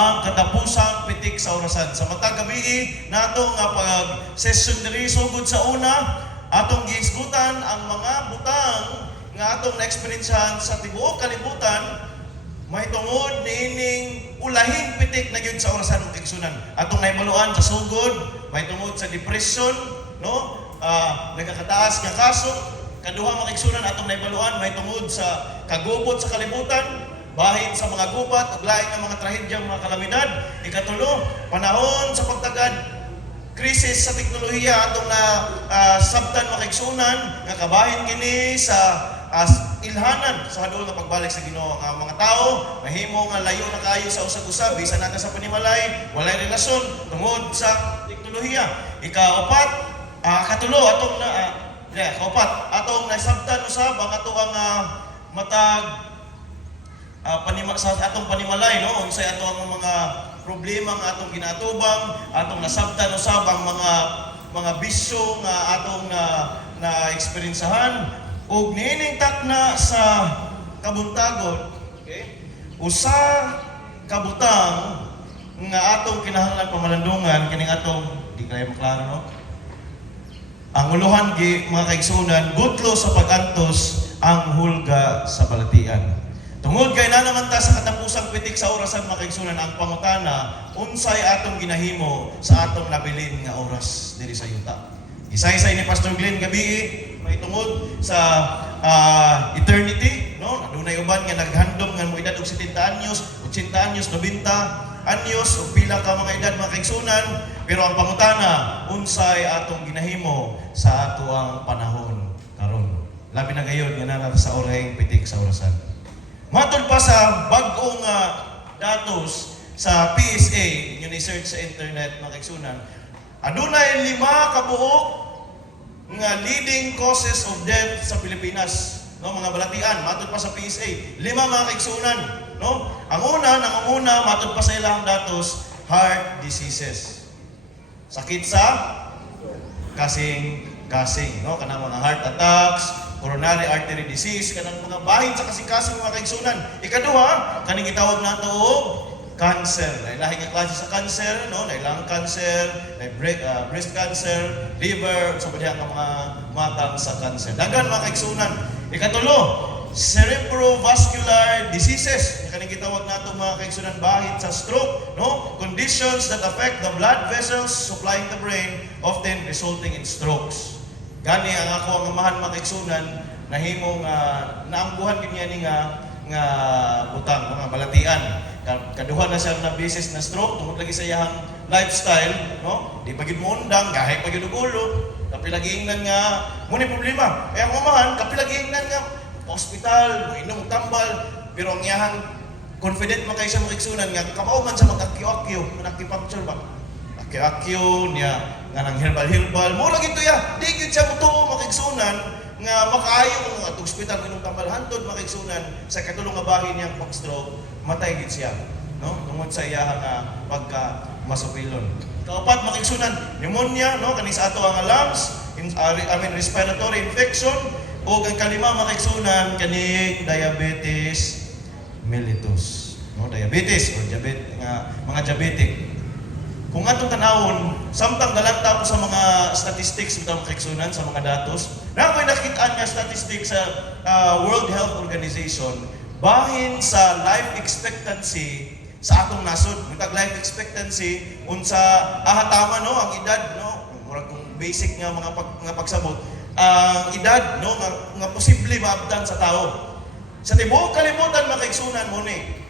ang katapusang pitik sa orasan. Sa matag gabi nato nga pag-session diri sugod sa una, atong gihisgutan ang mga butang nga atong na-experiencehan sa tibuok kalibutan, may tungod niining ulahing pitik na gyud sa orasan ug kaigsunan. Atong nahibaluan sa sugod, may tungod sa depression, no? Nagkakataas nga kaso. Kaduha mga kaigsunan atong nahibaluan, may tungod sa kagubot sa kalibutan, bahin sa mga gubat ug lain nga mga trahedyang mga kalamidad. Ikatulo, panahon sa pagtagad krisis sa teknolohiya atong na sabtan mga kaigsunan nga kabahin kini sa ilhanan sa hadol nga pagbalik sa Ginoo. Ang mga tao mahimo nga layo na kayo sa usag-usab bisan nata sa panimalay, walay relasyon tungod sa teknolohiya. Ikaapat, katulo atong kaupat atong nasabtan usab ang ato ang matag sa atong panimalay, no? Unsay ato ang mga problema nga atong ginatubang, atong nasabtan usab ang mga bisyo nga atong na eksperinsahan ug niining takna sa kabuntagon. Okay? Usa kabutang nga atong kinahanglan pamalandungan kining atong di kayo maklaro, no? Ang uluhan mga kaigsunan, gutlo sa pagantos ang hulga sa balatian. Tungod kay na naman ta sa katapusang pitik sa orasan mga kaigsunan, ang pangutana, unsay atong ginahimo sa atong nabilin nga oras diri sa yuta. Isa-isa ni Pastor Glenn gabi, may tungod sa eternity, no? Adunay uban nga naghandom nga mo edad og 70 anyos, 80 anyos, 90 anyos o pila ka mga edad mga kaigsunan, pero ang pangutana, unsay atong ginahimo sa ato ang panahon karon. Labi na gayon nga nara sa orahing pitik sa orasan. Matod pa sa bag-ong datos sa PSA, yung research sa internet mga kaigsunan, adunay 5 kabuok nga leading causes of death sa Pilipinas, no, mga balatian. Matod pa sa PSA, 5 mga kaigsunan, no? Ang una, matod pa sa ilang datos, heart diseases. Sakit sa kasing, no? Kanang mga heart attacks, coronary artery disease, kanang mga bahin sa kasing-kasing mga kaigsunan. Ikaduha, kaning gitawag nato og cancer. Lahi nga klase sa cancer, no? Lung cancer, breast cancer, liver, sa diha nga mga matang sa cancer. Dagan mga kaigsunan. Ikatulo, cerebrovascular diseases. Kaning gitawag nato mga kaigsunan, bahin sa stroke, no? Conditions that affect the blood vessels supplying the brain, often resulting in strokes. Gani ang ako ang amahan mga kaigsunan, nahimong naambuhan kini nga butang, mga balatian. Kaduha na siya na beses na stroke tungod lagi sa iyang lifestyle, no? Di pagid mo undang, gahay pagid og ulo. Kapilagiingnan nga mo ni problema. Kaya ang amahan kapilagiingnan nga hospital, inom tambal, pero ang iyang confident man kay siya makigsunan nga kamauman sa mag-akyo-akyo, nakipapicture ba? Akyo-akyo niya nga nang herbal mo lagi to ya. Di gyud siya mutuo makigsunan nga makaayo at ospital inom tambal hantod makigsunan sa katulong nga bahin niyang pag-stroke, matay gid siya, no? Tungod sa iyang pagka masupilon. Kaupat makigsunan, pneumonia, no? Kaning sa ato ang lungs, respiratory infection, o ang kalima makigsunan kaning diabetes mellitus, no? Diabetes o mga diabetic. Kung atong tanawon, samtang galanta ko sa mga statistics sa makigsunan sa mga datos, na ako'y nakitaan nga statistics sa World Health Organization, bahin sa life expectancy sa atong nasod. Mitag life expectancy unsa tama, no, ang edad, no, murag kung basic nga mga pagsabot, ang edad, no, nga posible maabdan sa tao. Sa tibuok kalibutan makaigsunan mo ni.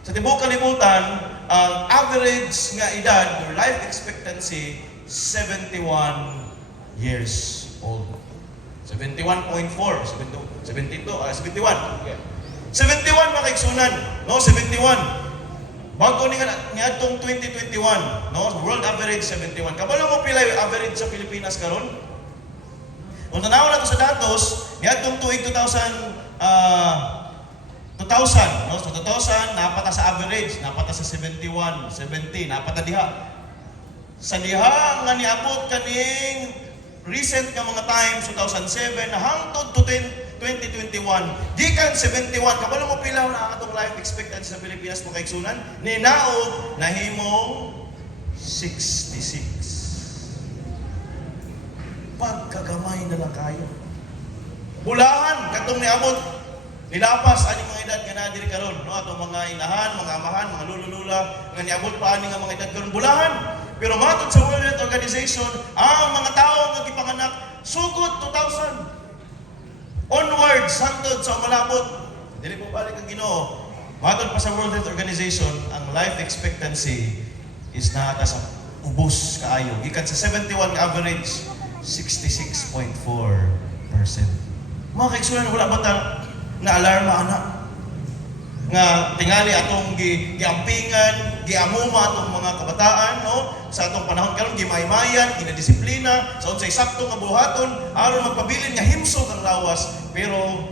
Sa tibuok kalibutan, ang average nga edad or life expectancy 71 years old. 71.4, 72, 71. 71 makaigsunan, no, 71. Bago ni nga atong 2021, no, world average 71. Kabalo mo pila yung average sa Pilipinas karon? Kung tanaw na to sa datos, ni atong tuig 2000, no, so 2000 napata sa average, napata sa 71, 70, napata diha. Sa diha nga niabot kaning recent nga mga times 2007 na hangtod to 2021, gikan 71, kabalo mo pila na ang atong life expectancy sa Pilipinas mga kaigsunan, ninaog nahimong 66. Pagkagamay na lang kayo. Bulahan, katong niabot, nilapas ani mga edad nga na diri karon, no? Atong mga inahan, mga amahan, mga lululula, nga niabot pa ani nga mga edad karon bulahan. Pero matod sa World Health Organization, ang mga tao nga gipanganak sugod 2000 onwards hangtod sa malabot. Dili po balik ang Ginoo. Matod pa sa World Health Organization, ang life expectancy is naata sa ubos kaayo. Gikan sa 71 nga average, 66.4%. Mga kaigsunan, wala ba ta na alarma anak? Nga tingali atong giampingan, giamuma atong mga kabataan, no? Sa atong panahon karon gimaymayan, ginadisiplina, sa unsay sakto nga buhaton aron magpabilin nga himsog ang lawas, pero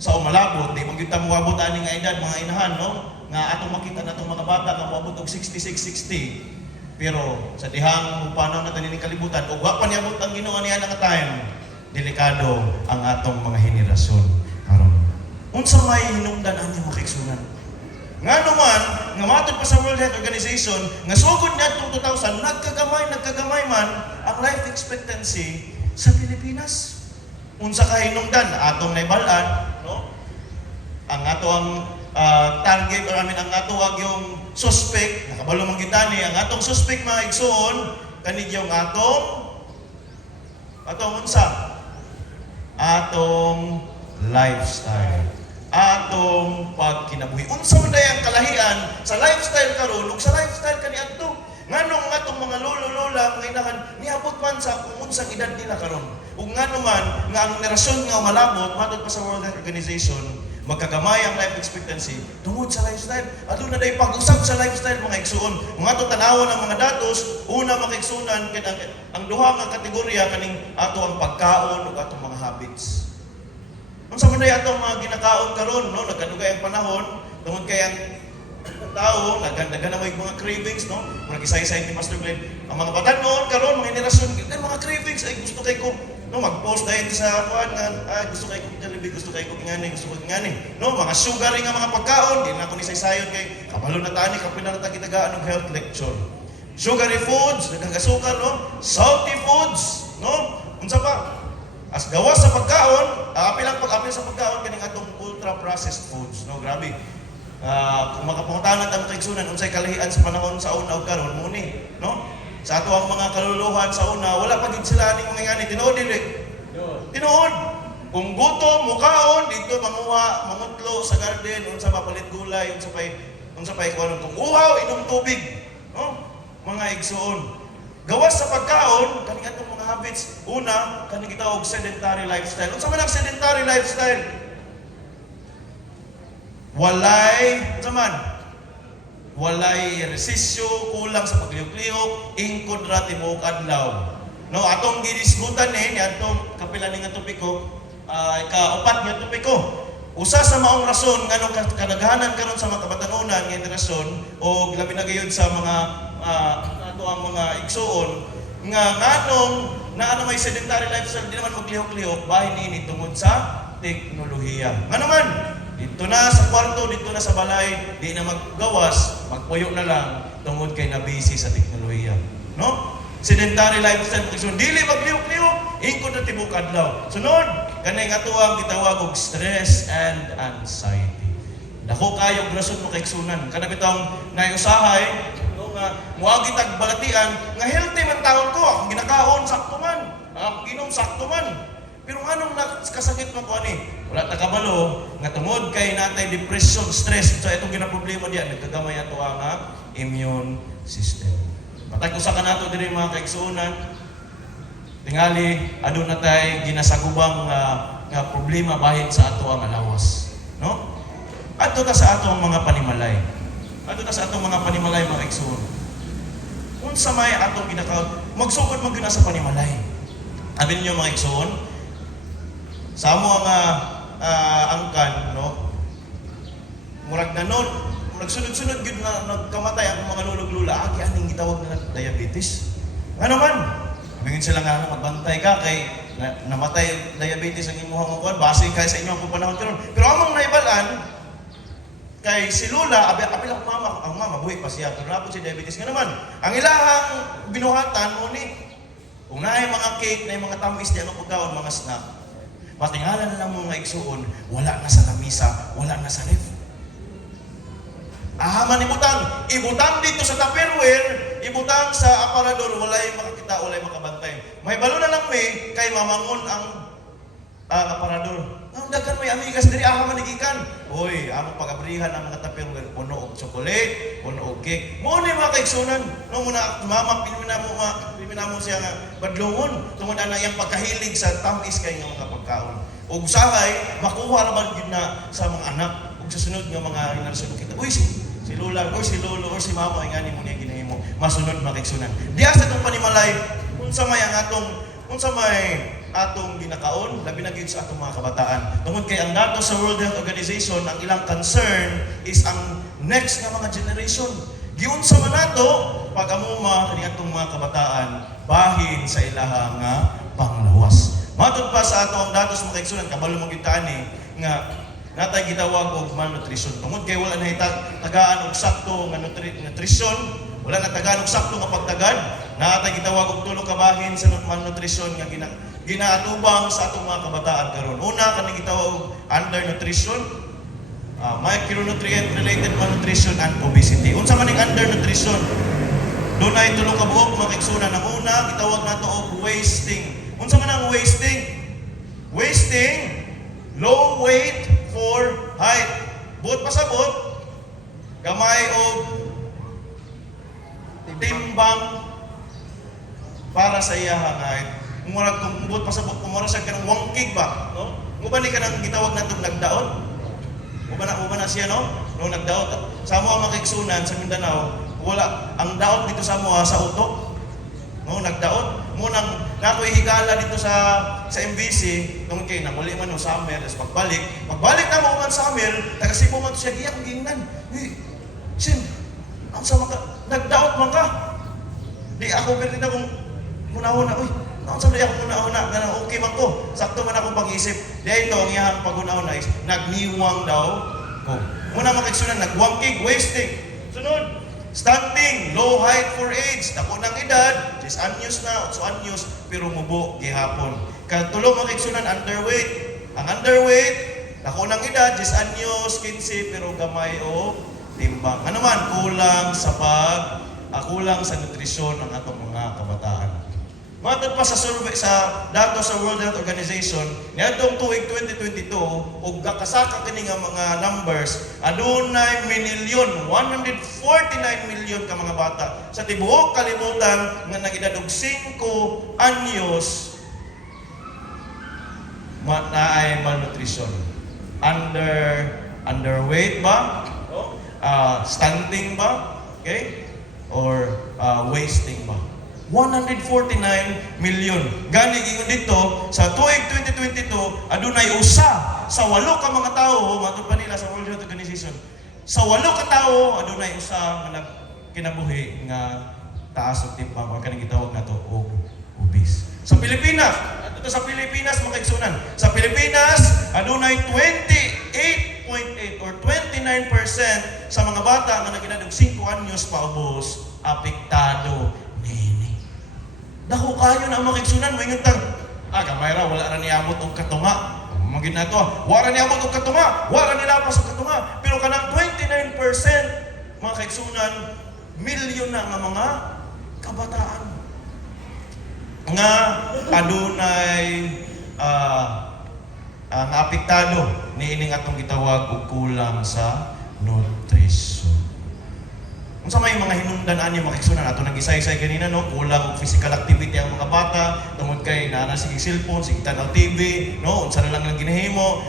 sa umalabot di magita moabot ani nga edad mga inahan, no? Nga atong makita natong mga bata nga moabot og 66, 60. Pero sa dihang upanaw na tanin kalibutan ug wa pa niabot ang Ginoo niya nga time, delikado ang atong mga henerasyon karon. Unsa may hinungdan ani mo kaigsunan? Nga naman, nga matod pa sa World Health Organization, nga sugod niadtong 2000, nagkagamay man ang life expectancy sa Pilipinas. Unsa ka hinungdan? Atong naibalan, no? Ang ato ang target or ang ato yung suspect, nakabalo man kita ni, ang atong suspect mga igsoon, kanigyong atong unsa? Atong lifestyle. Atong pagkinabuhi. Unsa man day ang kalahian sa lifestyle karon ug sa lifestyle kaniadto? Nganong atong mga lolo-lola mga inahan niabot man sa kung unsang edad nila karon. Ug ngano man nga ang henerasyon nga malabot matod pa sa World Health Organization, magkagamay ang life expectancy tungod sa lifestyle. Aduna day pag-usab sa lifestyle mga igsuon. Mga ato tanawon ang mga datos, una mga igsuonan ket ang duha nga kategorya kaning ato ang pagkaon ug atong mga habits. Unsa man day atong mga ginakaon karon, no? Nagkadugay ang panahon, tungod kay ang tao naganda na may mga cravings, no? Mura gisay-say ni Pastor Glenn, ang mga bata noon karon mga henerasyon, mga cravings ay gusto kay ko, no? Mag-post dahil sa kuan nga gusto kay ko Jollibee, gusto kay ko ingani, gusto ko ingani, no? Mga sugary nga mga pagkaon, di na ko ni saysayon kay kabalo na tani kapin na ta gitagaan og health lecture. Sugary foods, nagagasukar, no? Salty foods, no? Unsa pa? As gawas sa pagkaon, apil sa pagkaon kaning atong ultra processed foods, no? Grabe. Kung makapuntahan ang kaigsunan unsay kalahian sa panahon sa una ug karon muni, no? Sa ato ang mga kaluluhan sa una, wala pa gid sila ning mga ngani tinuod dili. Tinuod. Kung gutom, mukaon dito manguha, mangutlo sa garden, unsa mapalit gulay, unsa pay kuno kung uhaw inom tubig, no? Mga igsuon. Gawas sa pagkaon, kaning atong mga habits, una, kaning gitawag sedentary lifestyle. Unsa man ang sedentary lifestyle? Walay resisyo, kulang sa pagliyok-liyok, ingkod ra tibuok adlaw. No, atong gidiskutan ni atong kapila ning topiko, ika-upat nga topiko. Usa sa maong rason nganong kadaghanan karon sa mga kabatanunan nga henerasyon o labi na gayud sa mga ato ang mga igsuon nga nganong naa may sedentary lifestyle di naman maglihok-lihok bahin ini tungod sa teknolohiya. Nga naman dito na sa kwarto, dito na sa balay, di na maggawas, magpuyo na lang tungod kay na-busy sa teknolohiya. No? Sedentary lifestyle, dili maglihok-lihok, ingkod na tibok adlaw. Sunod, kanay nga tuwang gitawag og stress and anxiety. Dako kayong rason mo kay igsunan. Kana bitong nayusahay, no nga muagi tag balatian nga healthy man taon ko, akong ginakaon sakto man, akong ginom sakto man. Pero anong kasakit mo ko ani? Wala ta kabalo nga tungod kay natay depression, stress, so itong ginaproblema diyan nagkagamay ato ang immune system. Patag usa ka nato diri mga kaigsuonan. Tingali aduna tay ginasagubang nga problema bahin sa ato ang lawas, no? Adto ta sa atong mga panimalay. Adto ta sa atong mga panimalay mga kaigsuon. Unsa may atong ginakaon, magsugod man gyud sa panimalay. Amin niyo mga kaigsuon, sa amo nga angkan, no? Murag nanon, murag sunod-sunod gid na nagkamatay ang mga lulog-lula, aning gitawag na diabetes. Nga naman, bingin sila nga magbantay ka kay namatay diabetes ang imuhang kuan base kay sa inyong panahon karon. Pero among naibalan kay si Lola, abi lang mama, ang mama buhi pa siya, pero napod si diabetes nga naman. Ang ilahang binuhatan mo ni kung naay mga cake, naay mga tamis diyan ang pagkaon, mga snack. Matingalan lang mo nga igsuon, wala na sa lamisa, wala na sa ref. Ahaman ibutang, ibutang dito sa Tupperware, ibutang sa aparador, walay makakita, walay makabantay. May balo na lang may kay mamangon ang aparador. Ang daghan may amigas diri ahaman nigikan. Oy, among pagabrihan ang mga Tupperware, puno og chocolate, puno og cake. Mo ni mga kaigsunan, no muna mama pinina mo siya nga badlongon tungod ana iyang pagkahilig sa tamis kay nga mga pagkaon. Ug usahay makuha ra man gyud na sa mga anak ug sa sunod nga mga henerasyon kita. Uy, si Lola, or si Lolo, or si Mama, ay ngani mo niya ginahimo, masunod makiksunan. Diya sa itong panimalay, unsa may atong ginakaon, labi na gyud sa atong mga kabataan. Tungod kay ang dato sa World Health Organization, ang ilang concern is ang next nga mga generation. Giunsa man nato, pag-amuma kani atong mga kabataan, bahin sa ilaha nga panglawas. Matod pa sa ato ang datos mga kaigsunan, kabalo mo gyud tani nga natay gitawag og malnutrition. Tungod kay wala na tagaan og sakto nga nutrition, wala na tagaan og sakto nga pagtagad, natay gitawag og tulo ka bahin sa malnutrition nga ginaatubang sa atong mga kabataan karon. Una kani gitawag og undernutrition, micronutrient related malnutrition and obesity. Unsa man ning undernutrition? Dunay tulo ka buok mga kaigsunan. Ang una gitawag nato og wasting. Unsa man ang wasting? Wasting, low weight for height. Buot pasabot, gamay o timbang para sa iyahang height. Murag kung buot pasabot, kumura siya kanang wangkig ba? No? Mubani ka nang gitawag na itong nagdaot? Mubana siya, no? No, nagdaot. Sa mga makiksunan sa Mindanao, wala. Ang daot dito sa mga sa utok. No, nagdaot. Munang nakoy higala dito sa MBC, nung kay namuli man no summer, tapos pagbalik na mo man summer, taga Cebu man siya giyak gingnan. Sin, ang sama ka, nagdaot man ka. Di ako pero din akong muna-una, ang sama di ako muna-una, nga okay man ko. Sakto man akong pag-isip. Di ito, ang iyang pag-una-una is, nagniwang daw ko. Muna makiksunan, nagwangkig, wasting. Sunod, stunting, low height for age, dako ng edad, 10 anyos na, 8 anyos, pero mubo gihapon. Katulong makiksunan, underweight. Ang underweight, dako ng edad, 10 anyos, 15, pero gamay o timbang. Ano man, kulang sa nutrisyon ng atong mga kabataan. Matod pa sa survey sa datos sa World Health Organization, niadtong tuig 2022, ug kakasaka kini nga mga numbers, adunay 149 million ka mga bata sa tibuok kalibutan nga nag-edad og 5 anyos naay malnutrition. Underweight ba? Stunting ba? Okay? Or wasting ba? 149 million. Gani gingon dito sa tuig 2022 adunay usa sa 8 ka mga tawo matod pa nila sa World Health Organization. Sa 8 ka tawo adunay usa nga kinabuhi nga taas og timbang o kanang gitawag nato og obese. Sa Pilipinas, adto sa Pilipinas makaigsunan. Sa Pilipinas adunay 28.8 or 29% sa mga bata nga nag-edad og 5 anyos paubos apektado nini. Dako kayo na makigsunan, may ngutang. Gamay ra, wala ra niabot og katunga. Magin na to, wala niabot og katunga, wala nilapas og katunga. Pero kanang 29% mga kaigsunan, milyon na nga mga kabataan nga adunay nga apektado niining atong gitawag og kulang sa nutrition. Unsa may mga hinungdan ani makigsunan ato nag-isay-isay kanina no, kulang og physical activity ang mga bata tungod kay naa sige cellphone, sige tanaw TV, no, unsa na lang ginahimo,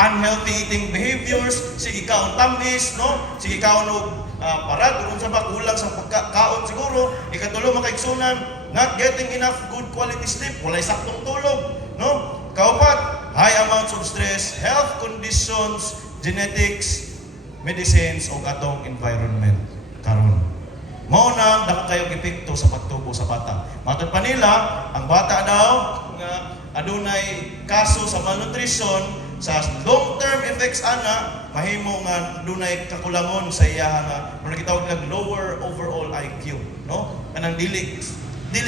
unhealthy eating behaviors, sige kaon tamis, no, sige kaon og parad, unsa ba kulang sa pagkaon siguro, ikatulo makaigsunan, not getting enough good quality sleep, walay saktong tulog, no, kaupat, high amounts of stress, health conditions, genetics, medicines o atong environment karon. Mao na dako kayo epekto sa pagtubo sa bata. Matod pa nila, ang bata daw nga adunay kaso sa malnutrition, sa long-term effects ana, mahimo nga dunay kakulangon sa iya nga muna gitawag nag lower overall IQ, no? Kanang dili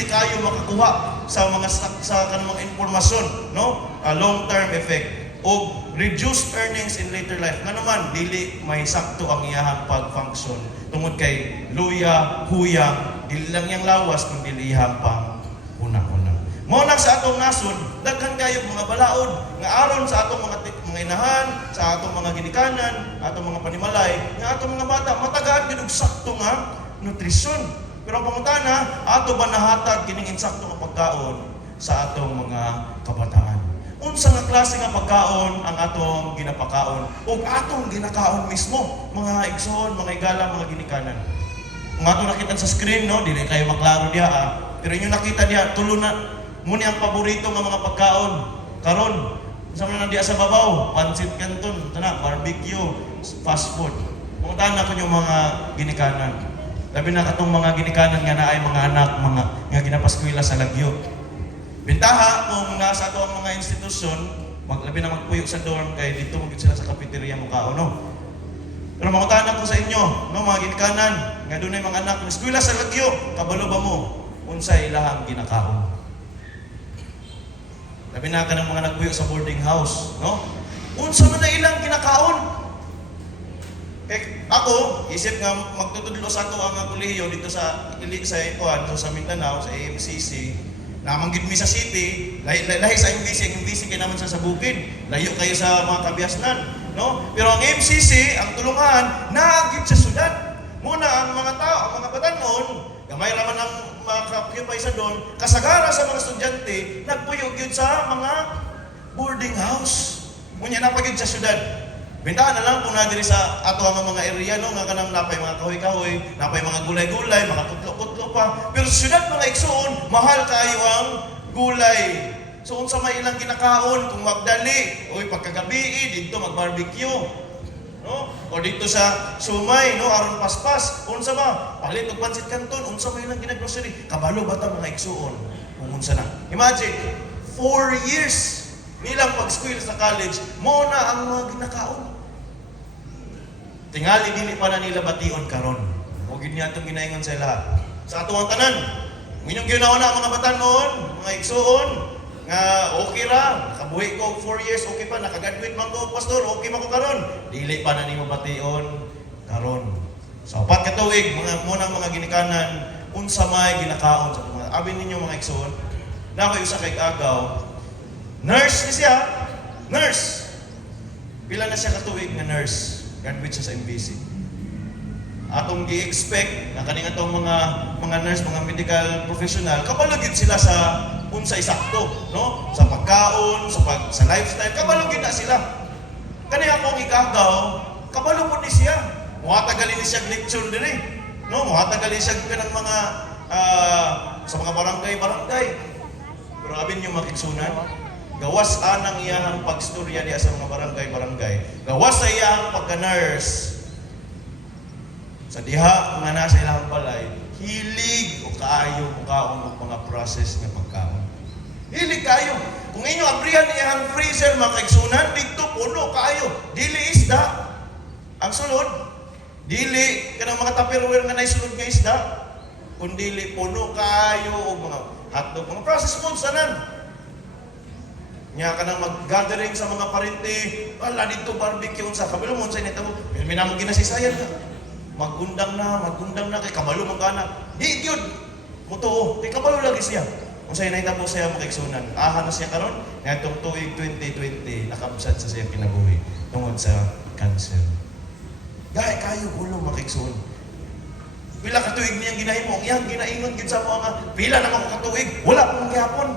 kayo makakuha sa mga sa kanang mga impormasyon, no? Long-term effect o reduced earnings in later life. Nga naman dili mahisakto ang iyahang pag-function tungod kay luya, huyang, dili lang yang lawas kundi iyahang pang unang-unang. Mao na sa atong nasod, daghan kayo mga balaod nga aron sa atong mga inahan, sa atong mga ginikanan, atong mga panimalay, nga atong mga bata matagaan gid og sakto nga nutrisyon. Pero ang pangutana, ato ba nahatag kining insakto nga pagkaon sa atong mga kabataan? Unsa nga klase nga pagkaon ang atong ginapakaon ug atong ginakaon mismo, mga igsoon, mga igala, mga ginikanan. Kung atong nakita sa screen, no, dili kayo maklaro diha, pero inyo nakita diha tulo na muni ang paborito nga mga pagkaon karon. Unsa man diha sa babaw, pancit canton, tana, barbecue, fast food. Pangutahan na ko yung mga ginikanan. Labi na katong mga ginikanan nga naay mga anak, mga nga ginapaskwela sa lagyo. Bintaha kung nasa ato ang mga institusyon, labi na magpuyo sa dorm kay dito mo sila sa cafeteria mo kaon, no? Pero mangutahan ko sa inyo, no, mga ginikanan, nga dunay mga anak nga eskwela sa lagyo, kabalo ba mo unsa ilahang ginakaon? Labi na ka ng mga nagpuyo sa boarding house, no? Unsa man na ilang ginakaon? Ako, isip nga magtutudlo sa ato ang kolehiyo dito sa sa Mindanao, sa AMCC, namanggid mi sa city, lahi sa MBC kay naman sa bukid, layo kayo sa mga kabiasnan, no? Pero ang MCC, ang tulungan, naagid sa syudad. Muna ang mga tao, ang mga batanon, gamay raman ang makakipay sa doon, kasagara sa mga estudyante, nagpuyog yun sa mga boarding house. Munya napagid sa syudad. Bintahan na lang kung na diri sa ato ang mga area, no, nga kanang napay mga kahoy-kahoy, napay mga gulay-gulay, mga kutlo-kutlo pa. Pero sa syudad mga igsoon, mahal kayo ang gulay. So unsa may ilang ginakaon kung magdali, oy pagkagabi dito mag-barbecue. No? O dito sa sumay, no, aron paspas, unsa ba? Palit og pancit canton, unsa may ilang ginagrocery. Kabalo ba ta mga igsoon? Kung unsa na. Imagine, 4 years nilang pag-school sa college, mo na ang mga ginakaon. Tingali dili pa na nila bation karon. O gid niya atong ginaingon sa lahat. Sa ato ang tanan, inyong ginawa na mga batanon, mga igsoon, nga okay ra, nakabuhi ko 4 years, okay pa, nakagraduate man ko, pastor, okay man ko karon. Dili pa na nimo bation karon. Sa upat ka tuig, munang mga ginikanan, unsa may ginakaon sa mga abi ninyo mga igsoon. Na ko usa kay agaw, nurse ni siya, nurse. Pila na siya katuig nga nurse, graduate siya sa MBC. Atong gi-expect na kaning atong mga nurse, mga medical professional, kabalugid sila sa unsa isakto, no? Sa pagkaon, sa lifestyle, kabalugid na sila. Kani akong ikagaw, kabalo po ni siya. Muhatagali ni siya lecture diri, no? Muhatagali siya kanang mga sa mga barangay. Pero abin yung makiksunan, gawas anang iyahang pagstorya diya sa mga barangay. Gawas sa iyahang pagka-nurse. Sa diha, nga nasa ilang balay, hilig o kaayo o kaon o mga process nga pagkaon. Hilig kayo. Kung inyo abrihan iyahang freezer mga kaigsunan, dito puno kaayo. Dili isda. Ang sulod, dili kanang mga tupperware nga naisulod nga isda, kung dili puno kaayo o mga hotdog, mga process foods sanan. Nya ka nang mag-gathering sa mga parente, wala dito barbecue sa kabalo mo sa inita mo. Minamong ginasisayan ka. Magundang na kay kabalo man kana. Di gyud. Muto, kay kabalo lagi siya. Kung sa inita mo siya makaigsunan, aha na siya karon. Nga itong tuig 2020 nakabsat sa siya kinabuhi tungod sa cancer. Gaya kayo ulo makaigsuon. Pila ka tuig niyang ginahimo, iyang ginaingon gid sa mga pila naman ko katuig, wala pong gihapon.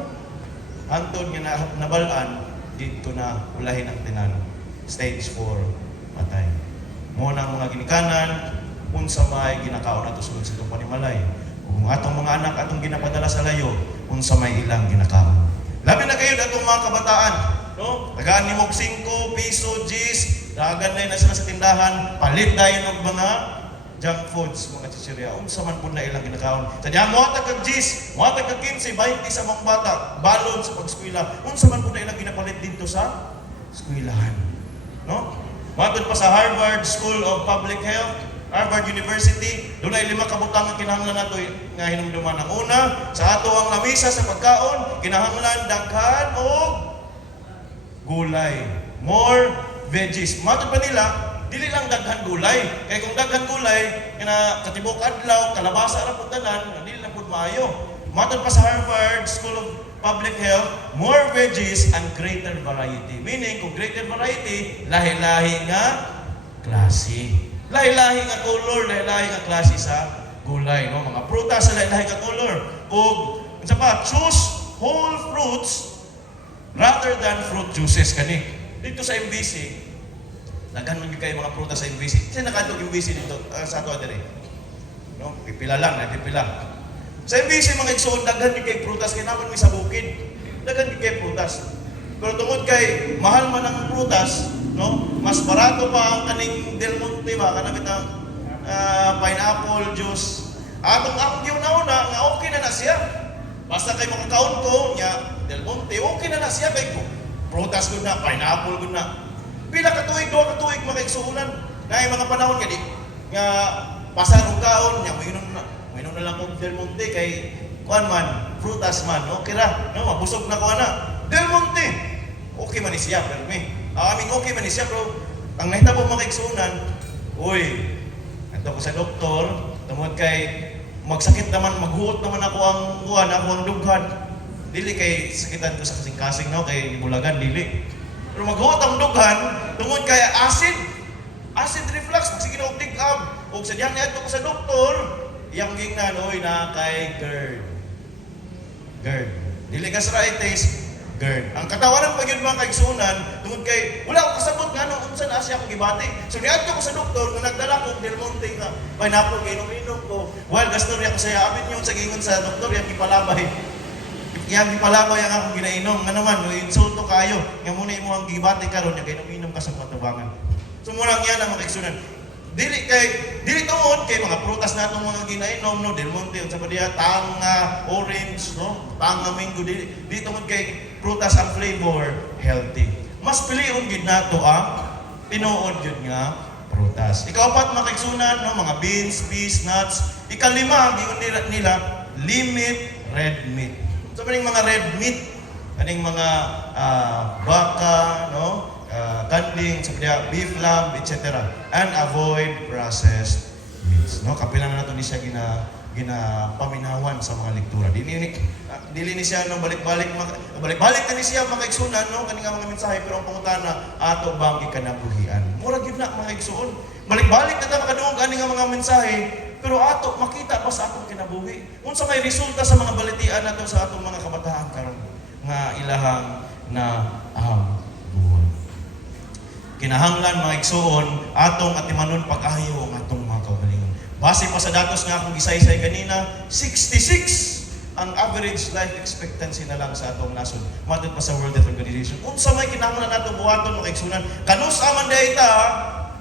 Antod nga nabalaan, dito na ulahin ang tinano. Stage 4, patay. Muna ang mga ginikanan, unsa may ginakaon ato sulod sa itong panimalay. Kung atong mga anak atong ginapadala sa layo, unsa may ilang ginakaon. Labi na kayo atong mga kabataan, no? Tagaan ni mo 5 piso, G's, dagan na sila sa tindahan, palit dayon og mga junk foods, mga chichirya, unsa man po na ilang ginakaon. Tadya, muhatag kag G's, muhatag kag 15, 20 sa mga bata, balon sa pag-eskwela, unsa man po na ilang ginapalit dito sa eskwelahan. No? Matod pa sa Harvard School of Public Health, Harvard University, doon ay 5 kabutang ang kinahanglan nato nga hinumduman. Ang una, sa ato ang lamisa sa pagkaon, kinahanglan daghan o gulay. More veggies. Matod pa nila, dili lang daghan gulay. Kaya kung daghan gulay, katibok adlaw, kalabasa ra pud tanan, dili lang pud maayo. Matod pa sa Harvard School of Public Health, more veggies and greater variety. Meaning, kung greater variety, lahi-lahi nga klase. Lahi-lahi nga color, lahi-lahi nga klase sa gulay. No? Mga prutas sa lahi-lahi nga color. Kung, isa pa, choose whole fruits rather than fruit juices. Kani, dito sa MBC, daghan man kayo mga prutas sa MBC. Kasi nakatog MBC dito, sa ato dire. No? Pipila lang, pipila. Sa MBC, mga igsoon, daghan kay prutas, kaya naman may sa bukid. Daghan kay prutas. Pero tungod kay mahal man ang prutas, no? Mas barato pa ang kaning Del Monte ba, kanamit ang pineapple juice. Akong giuna-una, nga okay na siya. Basta kay makakaon ko, nya, Del Monte, okay na siya. Kay prutas ko na, pineapple ko na. Pila ka tuig, 2 ka tuig, mga igsuunan. Na yung mga panahon nga pasarong kaon, nya, mainom na lang kong Del Monte kay kuan man, prutas man, okay ra, no, mabusog na ko ana. Del Monte, okay man siya, pero okay man siya, pero ang nahitabo mga igsuunan, uy, ato ko sa doktor, tungod kay magsakit naman, maghuot naman ako ang dughan. Dili kay sakitan ko sa kasing-kasing, no, kay bulagan, dili. Pero maghuot ang dughan, tungod kay acid reflux, sige na og dig-ab. Og sa diyan niadto ko sa doktor, iyang gingnan, oy, na kay GERD. Dili gastritis, GERD. Ang katawanan pa yun mga kaigsunan, tungod kay, wala ko kasabot nga nung unsa na siya akong gibati. So niadto ko sa doktor, nga nagdala ko Del Monte nga, pineapple, inom-inom ko. Well, gastorya ko sa yaabin yun sa gingon sa doktor, yung ipalabay. Yang ipalabay ang akong ginainom. Nga naman, insulto kayo. Nga muna yung mga gibati karon yung inom-inom ka sa matubangan. So muna yan ang mga kaigsunan. Dili tungod kay mga prutas natong mga ginainom, no, Del Monte, unsa pa diya, tanga, orange, no, tanga, mango, dili tungod kay prutas ang flavor healthy. Mas pilion gid nato ang tinuod gyud nga prutas. Ikaapat mga kaigsunan, no, mga beans, peas, nuts. Ikalima giun nila limit red meat. So kaning mga red meat, kaning mga baka, no, kanding, beef lamb, etc. And avoid processed meats. No, kapila na nato ni siya ginapaminawan sa mga lektura. Dili ni siya no balik-balik na ni siya mga igsunan, no, kaning mga mensahe, pero ang pangutana ato bang gikanabuhian. Mura gyud na mga igsuon. Balik-balik na ta makadungog ani nga mga mensahe, pero ato makita pa sa atong kinabuhi. Unsa may resulta sa mga balitian nato sa atong mga kabataan karon nga ilahang na buhay. Kinahanglan mga igsuon atong atimanon pag-ayo ang atong mga kaugalingon. Base pa sa datos nga akong gisaysay kanina, 66 ang average life expectancy na lang sa atong nasod. Matod pa sa World Health Organization. Unsa may kinahanglan nato buhaton mga igsunan? Kanus aman dayta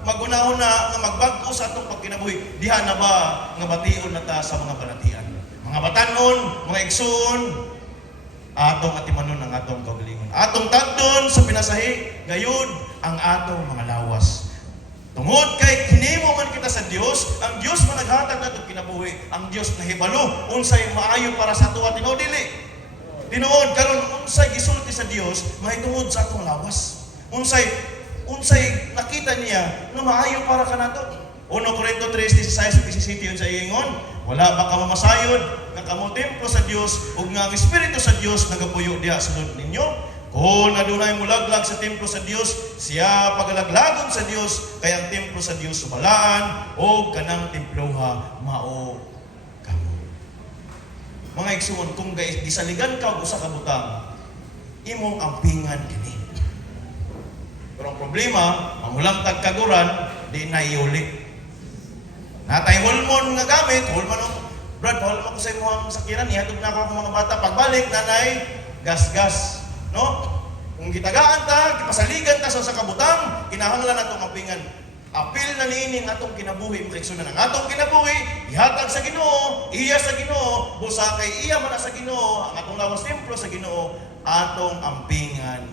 magunahon na nga magbag-o sa atong pagkinabuhi. Diha na ba nga bation na ta sa mga balatian? Mga batanon, mga igsuon, atong atimanon ang atong kaugalingon. Atong tagdon sa pinasahi, gayud ang atong mga lawas. Tungod kay hinimo man kita sa Dios, ang Dios man naghatag nato kinabuhi, ang Dios nahibalo unsay maayo para sa ato at tinuod dili. Tinuod karon unsay gisulti sa Dios mahitungod sa atong lawas. Unsay nakita niya nga maayo para kanato. 1 Corinto 3:16-17 sa ingon, wala ba ka mamasayod nga kamo templo sa Dios ug nga ang Espiritu sa Dios nagapuyo diha sulod ninyo? Kung adunay mulaglag sa templo sa Dios, siya pagalaglagon sa Dios, kay ang templo sa Dios subalaan o kanang temploha mao kamo. Mga igsuon, kung gisaligan ka og usa ka butang, imong ampingan kini. Pero ang problema, mamulang tagkaguran, di na iuli. Natay hulmon nga gamit, hulmon Brad, hulmon ko sa imong sakiran, ihatod na ako mga bata. Pagbalik, nanay, gas-gas. No? Kung gitagaan ta, gipasaligan ta sa kabutang, kinahanglan natong ampingan. Apil na niini ang atong kinabuhi, mga igsunan. Ang atong kinabuhi, ihatag sa Ginoo, iya sa Ginoo, busa kay iya man sa Ginoo, ang atong lawas templo sa Ginoo, atong ampingan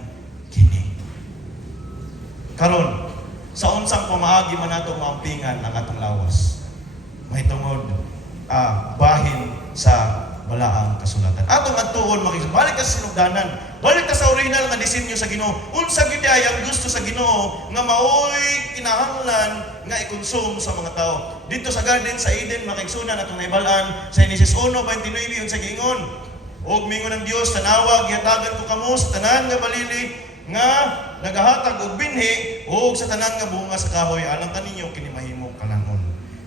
kini. Karon, sa unsang pamaagi man atong maampingan ang atong lawas. May tungod bahin sa balaang kasulatan. Atong adtuon makita, balik ka sa sinugdanan, balik ka sa original nga disenyo sa Ginoo. Unsa gid ay ang gusto sa Ginoo nga maoy kinahanglan nga i-consume sa mga tao. Dito sa Garden sa Eden, makaigsunan atong naibalaan sa Genesis 1:29 unsa giingon. Og mingon ng Dios, tanawa gihatagan ko kamo sa tanan nga balili nga nagahatag og binhi ug sa tanan nga bunga sa kahoy alang kaninyo kini mahimong kalanon.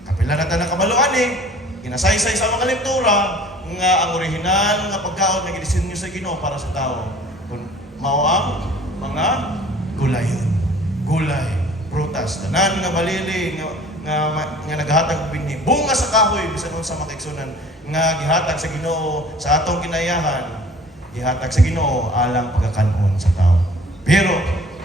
Kapila na ta nakabalo ani, ginasaysay sa mga lektura nga ang original nga pagkaon nga gidisenyo sa Ginoo para sa tao. Kung mao ang mga gulay, prutas, tanan nga balili nga naghatag og binhi, bunga sa kahoy bisan unsa makaigsunan nga gihatag sa Ginoo sa atong kinayahan, gihatag sa Ginoo alang pagkakanon sa tao. Pero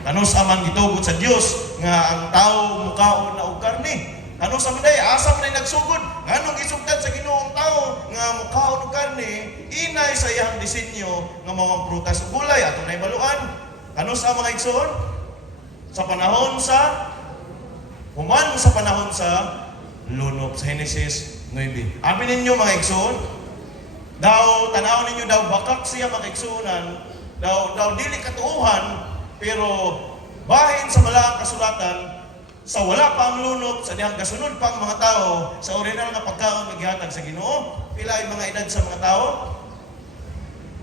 kanus amang gitugot sa Dios nga ang tao mukaon na og karne. Ano sa minay, asa man ay nagsugod. Anong isugdan sa Ginoong tao nga mukaon og karne, inay sa iyang disenyo nga mawang prutas ug gulay ato nay baluan. Ano sa mga igsoon? Sa panahon sa human sa panahon sa lunop sa Genesis 9. Amin ninyo mga igsoon, daw tanaw ninyo daw bakak siya mga igsuonan, daw dili katuuhan, pero bahin sa balaang kasulatan sa wala pa ang lunop, sa dihang kasunod pa ang mga tao, sa original nga pagkaon nga gihatag sa Ginoo, pila ay mga edad sa mga tao?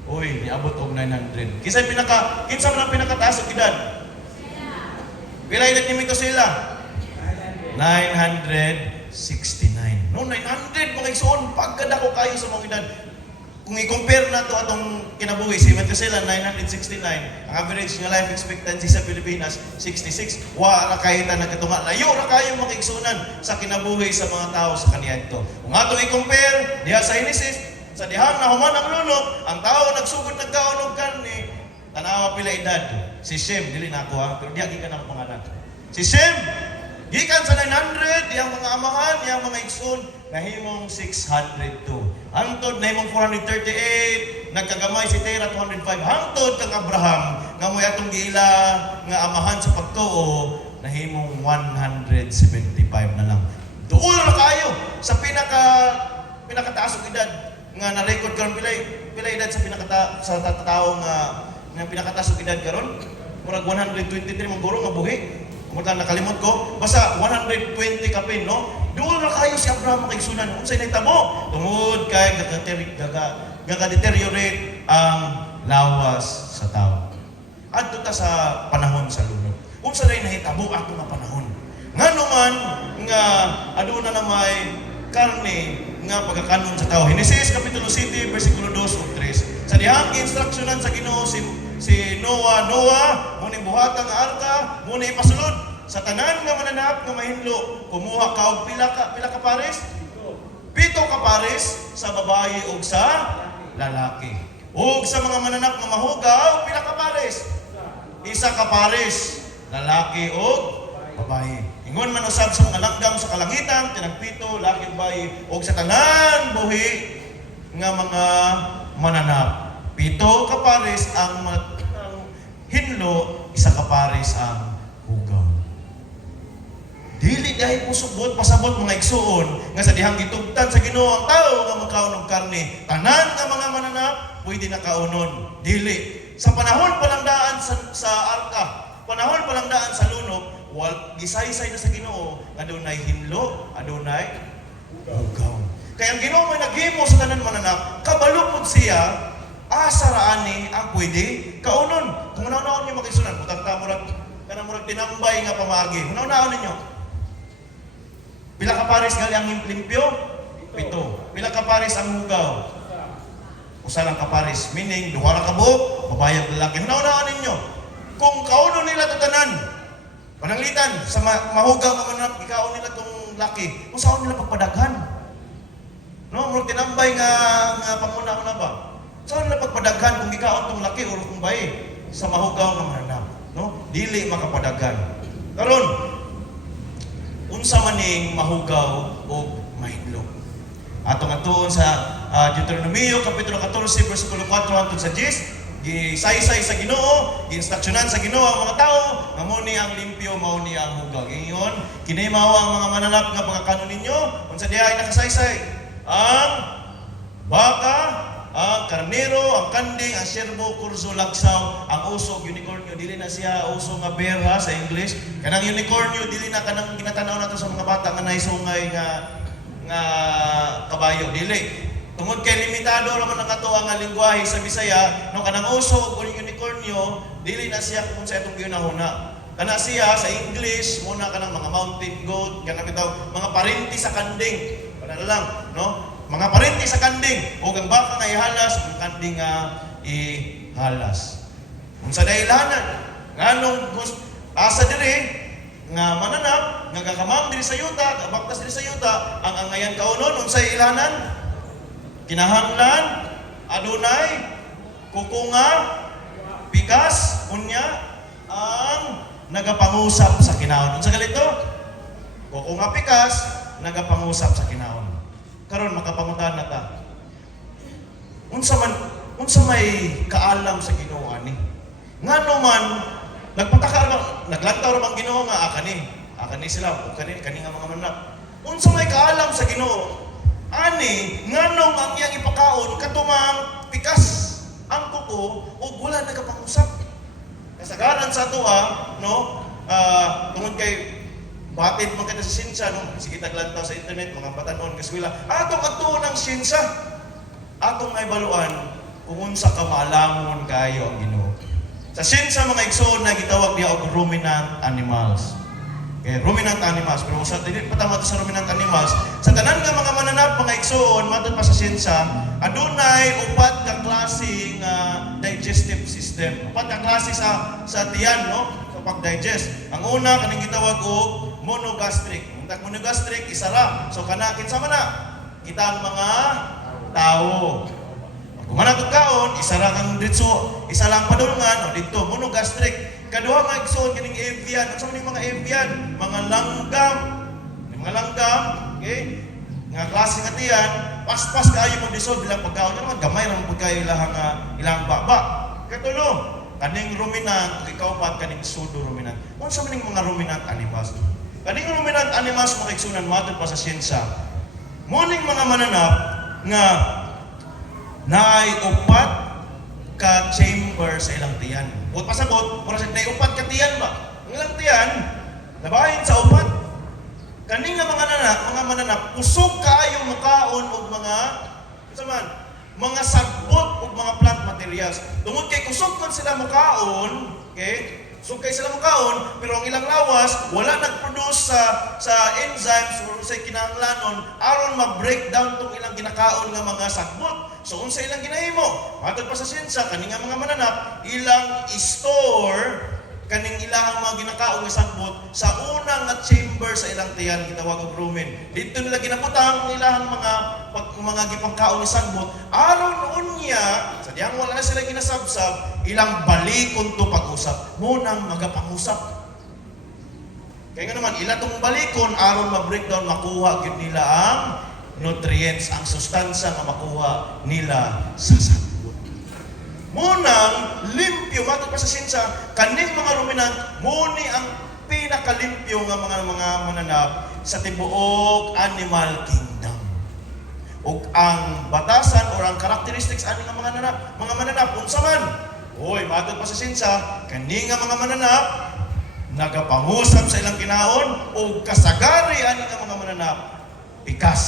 Uy, niabot og 900. Kinsa man ang pinakataas og edad? Pila edad ni mito sila? 969. No, 900 mga igsoon, pagkadako kayo sa mga edad. Kung i-compare na to atong kinabuhi, si Methuselah 969, ang average nga life expectancy sa Pilipinas 66. Wa ra kayo ta nagkatunga. Layo ra kayo mga igsunan sa kinabuhi sa mga tao sa kaniadto. Kung atong i-compare diha sa Genesis, sa dihang nahuman ang lunop, ang tao nagsugod nagkaon og karne, tanawa pila edad. Si Shem, dili na ako ha, pero diha gikan ang pangalan. Si Shem, gikan sa 900, diyang mga amahan, diyang mga igsoon, nahimong 602. Hangtod nahimong 438, nagkagamay si Terah 205. Hangtod kang Abraham, nga mo atong giila nga amahan sa pagtuo, nahimong 175 na lang. Duol na kayo sa pinakataas og edad nga na-record karon pila edad sa tao nga pinakataas og edad karon. Murag 123 mong guro nga buhi. Kung nakalimot ko, basta 120 kapin, no? Doon na kayo si Abraham makigsunan. Kung sa'yo nagtabo, tungod kay gaka-deteriorate ang lawas sa tao. Adto ta sa panahon sa lunod. Kung sa'yo nahitabo ato nga panahon. Nga naman, nga aduna na may karne nga pagkakanon sa tao. Genesis Kapitulo 7, versikulo 2 ug 3. Sa dihang instruksyonan sa Ginoo si Noah, muna buhatan nga arka, muna ipasulod. Sa tanan nga mananap nga mahinlo, kumuha ka og pila ka pares? 7 ka pares sa babae ug sa lalaki. Ug sa mga mananap nga mahugaw, pila ka pares? 1 ka pares, lalaki ug babae. Ingon man usab sa mga langgam sa kalangitan, tinagpito, laki ug babae, ug sa tanan buhi nga mga mananap. 7 ka pares ang hinlo, 1 ka pares ang hugaw. Dili dahil pusubot pasabot mga igsuon nga sa dihang gitugtan sa Ginoo ang tao nga magkaon og karne. Tanan nga mga mananap pwede na kaunon. Dili. Sa panahon pa lang daan sa arka, panahon pa lang daan sa lunop, gisaysay na sa Ginoo adunay hinlo, adunay hugaw. Kaya ang Ginoo may naghimo sa tanan mananap, kabalo pud siya asa raani ang pwede kaunon. Kung naon niyo makisunan, butang ta murag tinambay nga pamagi. Kung naon ninyo, pila ka pares gali ang limpyo? 7. Pila ka pares ang hugaw? 1 lang ka pares. Meaning, 2 ra ka buok, babae ug lalaki. Hunaw ninyo. Kung kauno nila to tanan, pananglitan sa mahugaw nga mananap, ikaon nila tong laki. Kung saan nila pagpadaghan? No, murag tinambay nga panguna ko na ba? Saan nila pagpadaghan kung ikaon tong laki o kung bae sa mahugaw nga mananap? No? Dili makapadaghan. Karon, unsa maning mahugaw o mahidlok. Atong atuon sa Deuteronomio kapitulo 14 bersikulo 4 hangtod sa 10, gisaysay sa Ginoo, giinstruksyonan sa Ginoo ang mga tao nga mao ni ang limpyo, mao ni ang hugaw. Ingon, kini mao ang mga mananap nga pagkakanon ninyo unsa diha ay nakasaysay. Ang baka, ang karnero, ang kanding, ang serbo, kurso, lagsaw, ang uso, unicornio, dili na siya uso nga bear ha, sa English. Kanang unicornio, dili na kanang ginatanaw nato sa mga bata nga naisungay nga kabayo, dili. Tungod kay limitado raman ang ato ang lengguwahe sa Bisaya, no kanang uso ug unicornio, dili na siya kung sa itong ginahuna. Kana siya sa English, muna kanang mga mountain goat, kanang bitaw mga parenti sa kanding. Para lang, no? Mga parenti sa kanding, o ang baka nga ihalas, ang kanding nga ihalas. Kung sa dahilanan, nga nung asa diri, nga mananap, nga gakamang diri sa yuta, gabaktas diri sa yuta, ang angayan kaunon, unsay ilanan? Kinahanglan, adunay, kukunga, pikas, unya, ang nagapangusap sa kinaon. Unsa galito? Kukunga pikas, nagapangusap sa kinaon. Karon makapangutan na ta. Unsa may kaalam sa Ginoo ani? Ngano man naglantaw ra bang Ginoo nga akani sila o kani nga mga manap. Unsa may kaalam sa Ginoo? Ani ngano ang iyang ipakaon katumang pikas ang kuko ug wala nagapangusap. Kasagaran sa atoa, no? Tungod kay batid man kada sa sinsya, no? Sige taglantaw sa internet, mga batanon, kaswila. Atong atuon ang sinsya. Atong may baluan kung unsa ka maalamon kayo ang Ginoo. Sa sinsya mga igsoon na gitawag niya og ruminant animals. Okay, ruminant animals. Pero sa dili pa tama sa ruminant animals, sa tanan nga mga mananap mga igsoon matod pa sa sinsya, adunay upat ka klaseng digestive system. Upat ka klase sa tiyan, no? Sa pag-digest. Ang una kaning gitawag og monogastric. Ang monogastric isa ra. So kanakin sama na kita ang mga tao. Kung manatod kaon, isa ra kang ditso, isa lang padulngan o dito monogastric. Kaduha nga igsoon kining avian. Unsa man mga avian? Mga langgam. Mga langgam, okay? Nga klase nga tiyan, paspas kaayo mo disod bilang pagkaon naman gamay ra mo pagkayo ilang baba. Katulo, kaning ruminant, ikaw pat kaning pseudo ruminant. Unsa man ning mga ruminant animals? Kaning ruminant animals mga igsunan matod pa sa siyensya. Muning mga mananap nga naay upat ka chamber sa ilang tiyan. Bukod pasabot, mura sa naay upat ka tiyan ba? Ang ilang tiyan, labahin sa upat. Kaning nga mga mananap, usog kaayo mukaon og mga sagbot ug mga plant materials. Tungod kay kusog man sila mukaon, okay? So kay sila mukaon, pero ang ilang lawas wala nag-produce sa enzymes o sa kinahanglanon aron mag-breakdown tong ilang ginakaon nga mga sagbot. So unsa ilang ginahimo? Matod pa sa siyensya kani nga mga mananap ilang store kaning ilahang mga ginakaon nga sagbot sa unang nga chamber sa ilang tiyan gitawag og rumen. Dito nila ginabutang ilahang mga gipangkaon nga sagbot aron unya sa diyang wala na sila ginasabsab ilang balikon to pag-usap munang magapangusap. Kaya nga naman ila tong balikon aron ma-breakdown makuha gyud nila ang nutrients, ang sustansya nga makuha nila sa sagbot. Munang limpyo matod pa sa siyensya kaning mga ruminant muni ang pinakalimpyo nga mga mananap sa tibuok animal kingdom. Ug ang batasan o ang characteristics ani nga mga mananap unsa man? Oy, matod pa sa siyensya kani nga mga mananap nagapangusap sa ilang kinaon ug kasagari ani nga mga mananap pikas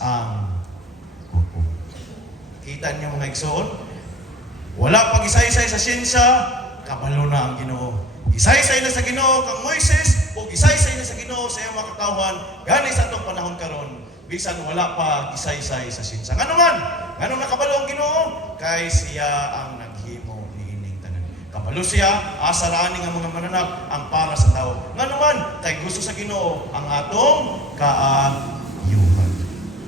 ang kuko. Kita niyo mga igsoon? Wala pag isaysay sa siyensya, kabalo na ang Ginoo. Isaysay na sa Ginoo kang Moises o isaysay na sa Ginoo sa iyang mga katawan gani sa atong panahon karon bisan wala pa isaysay sa siyensya. Ngano man, ngano nakabalo ang Ginoo kay siya ang naghimo niining tanan. Kabalo siya asa ra ani nga mga mananap ang para sa tao. Ngano man kay gusto sa Ginoo ang atong kaayuhan.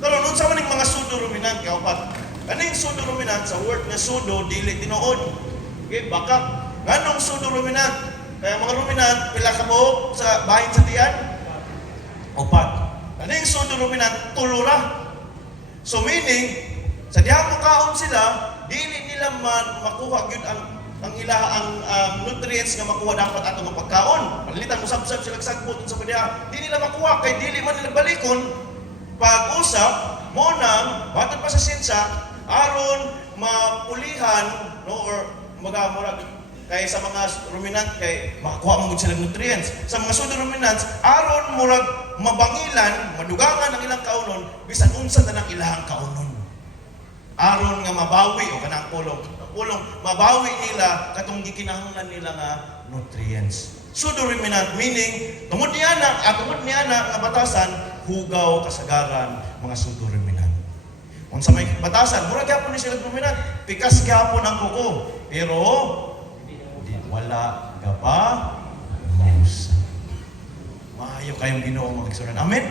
Karon unsa man ning mga pseudo-ruminant kaupat? Kaning pseudo-ruminant sa word nga pseudo dili tinuod. Okay, baka nganong pseudo-ruminant? Kaya mga ruminant pila ka buok sa bahin sa tiyan? Upat. Kaning sudo ruminant tulura. So meaning, sa dihang mukaon sila, dili nila man makuha gyud ang nutrients nga makuha dapat ato nga pagkaon. Palitan mo sab sila sagbot sa padiha, di nila makuha kay dili man nila balikon pag-usap mo nang batot pa sa sinsa aron mapulihan no or magamurag kay sa mga ruminant kay makakuha mo gud sila nutrients. Sa mga pseudo ruminants aron murag mabangilan, madugangan ang ilang kaunon bisan unsa na ng ilang kaunon. Aron nga mabawi o kanang pulong mabawi nila katong gikinahanglan nila nga nutrients. Pseudo ruminant meaning tungod niya nga batasan hugaw kasagaran mga pseudo ruminant. Unsa may batasan, mura gyapon ni sila ruminant, pikas gyapon ang kuko. Pero wala ka pa mausa. Maayo kayong Ginoo mga igsunan. Amen?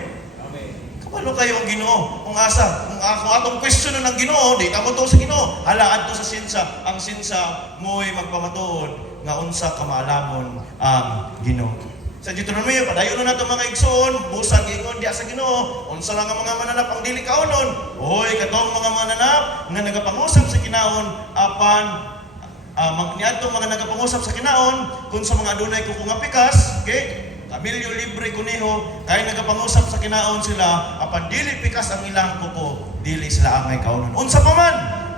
Amen. Kabalo kayo ang Ginoo. Kung asa, kung ako atong question ng Ginoo, di ta mo to sa Ginoo. Hala adto sa sinsa, ang sinsa mo'y magpamatuod nga unsa ka maalamon ang Ginoo. Sa Deuteronomy, padayon na nato mga igsoon, busag ingon diya sa Ginoo, unsa lang ang mga mananap ang dili kaunon. Oy, katong mga mananap nga nagapangusap sa kinaon apan niadto mga nagapangusap sa kinaon kung sa mga adunay kuko nga pikas, okay? Kamilyo libre kuneho kay nagapangusap sa kinaon sila apan dili pikas ang ilang kuko, dili sila angay kaunon. Unsa pa man?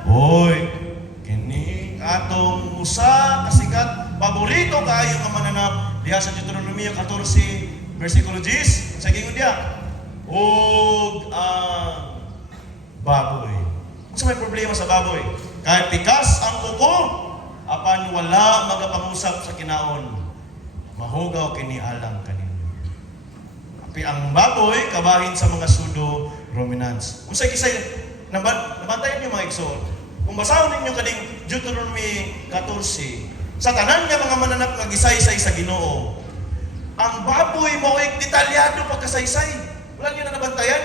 Oy, kini atong usa kasikat paborito kaayo nga mananap diha sa Deuteronomy 14 versikulo 10. Sa gingon diha, og baboy. Unsa may problema sa baboy? Kay pikas ang kuko apan wala magapangusap sa kinaon, mahugaw kini alang kaninyo. Api ang baboy kabahin sa mga pseudo ruminants. Unsay kisay nabantayan niyo mga igsoon. Kung basahon ninyo kaning Deuteronomy 14, sa tanan nga mga mananap nga gisaysay sa Ginoo, ang baboy mao detalyado pagkasaysay. Wala niyo na nabantayan.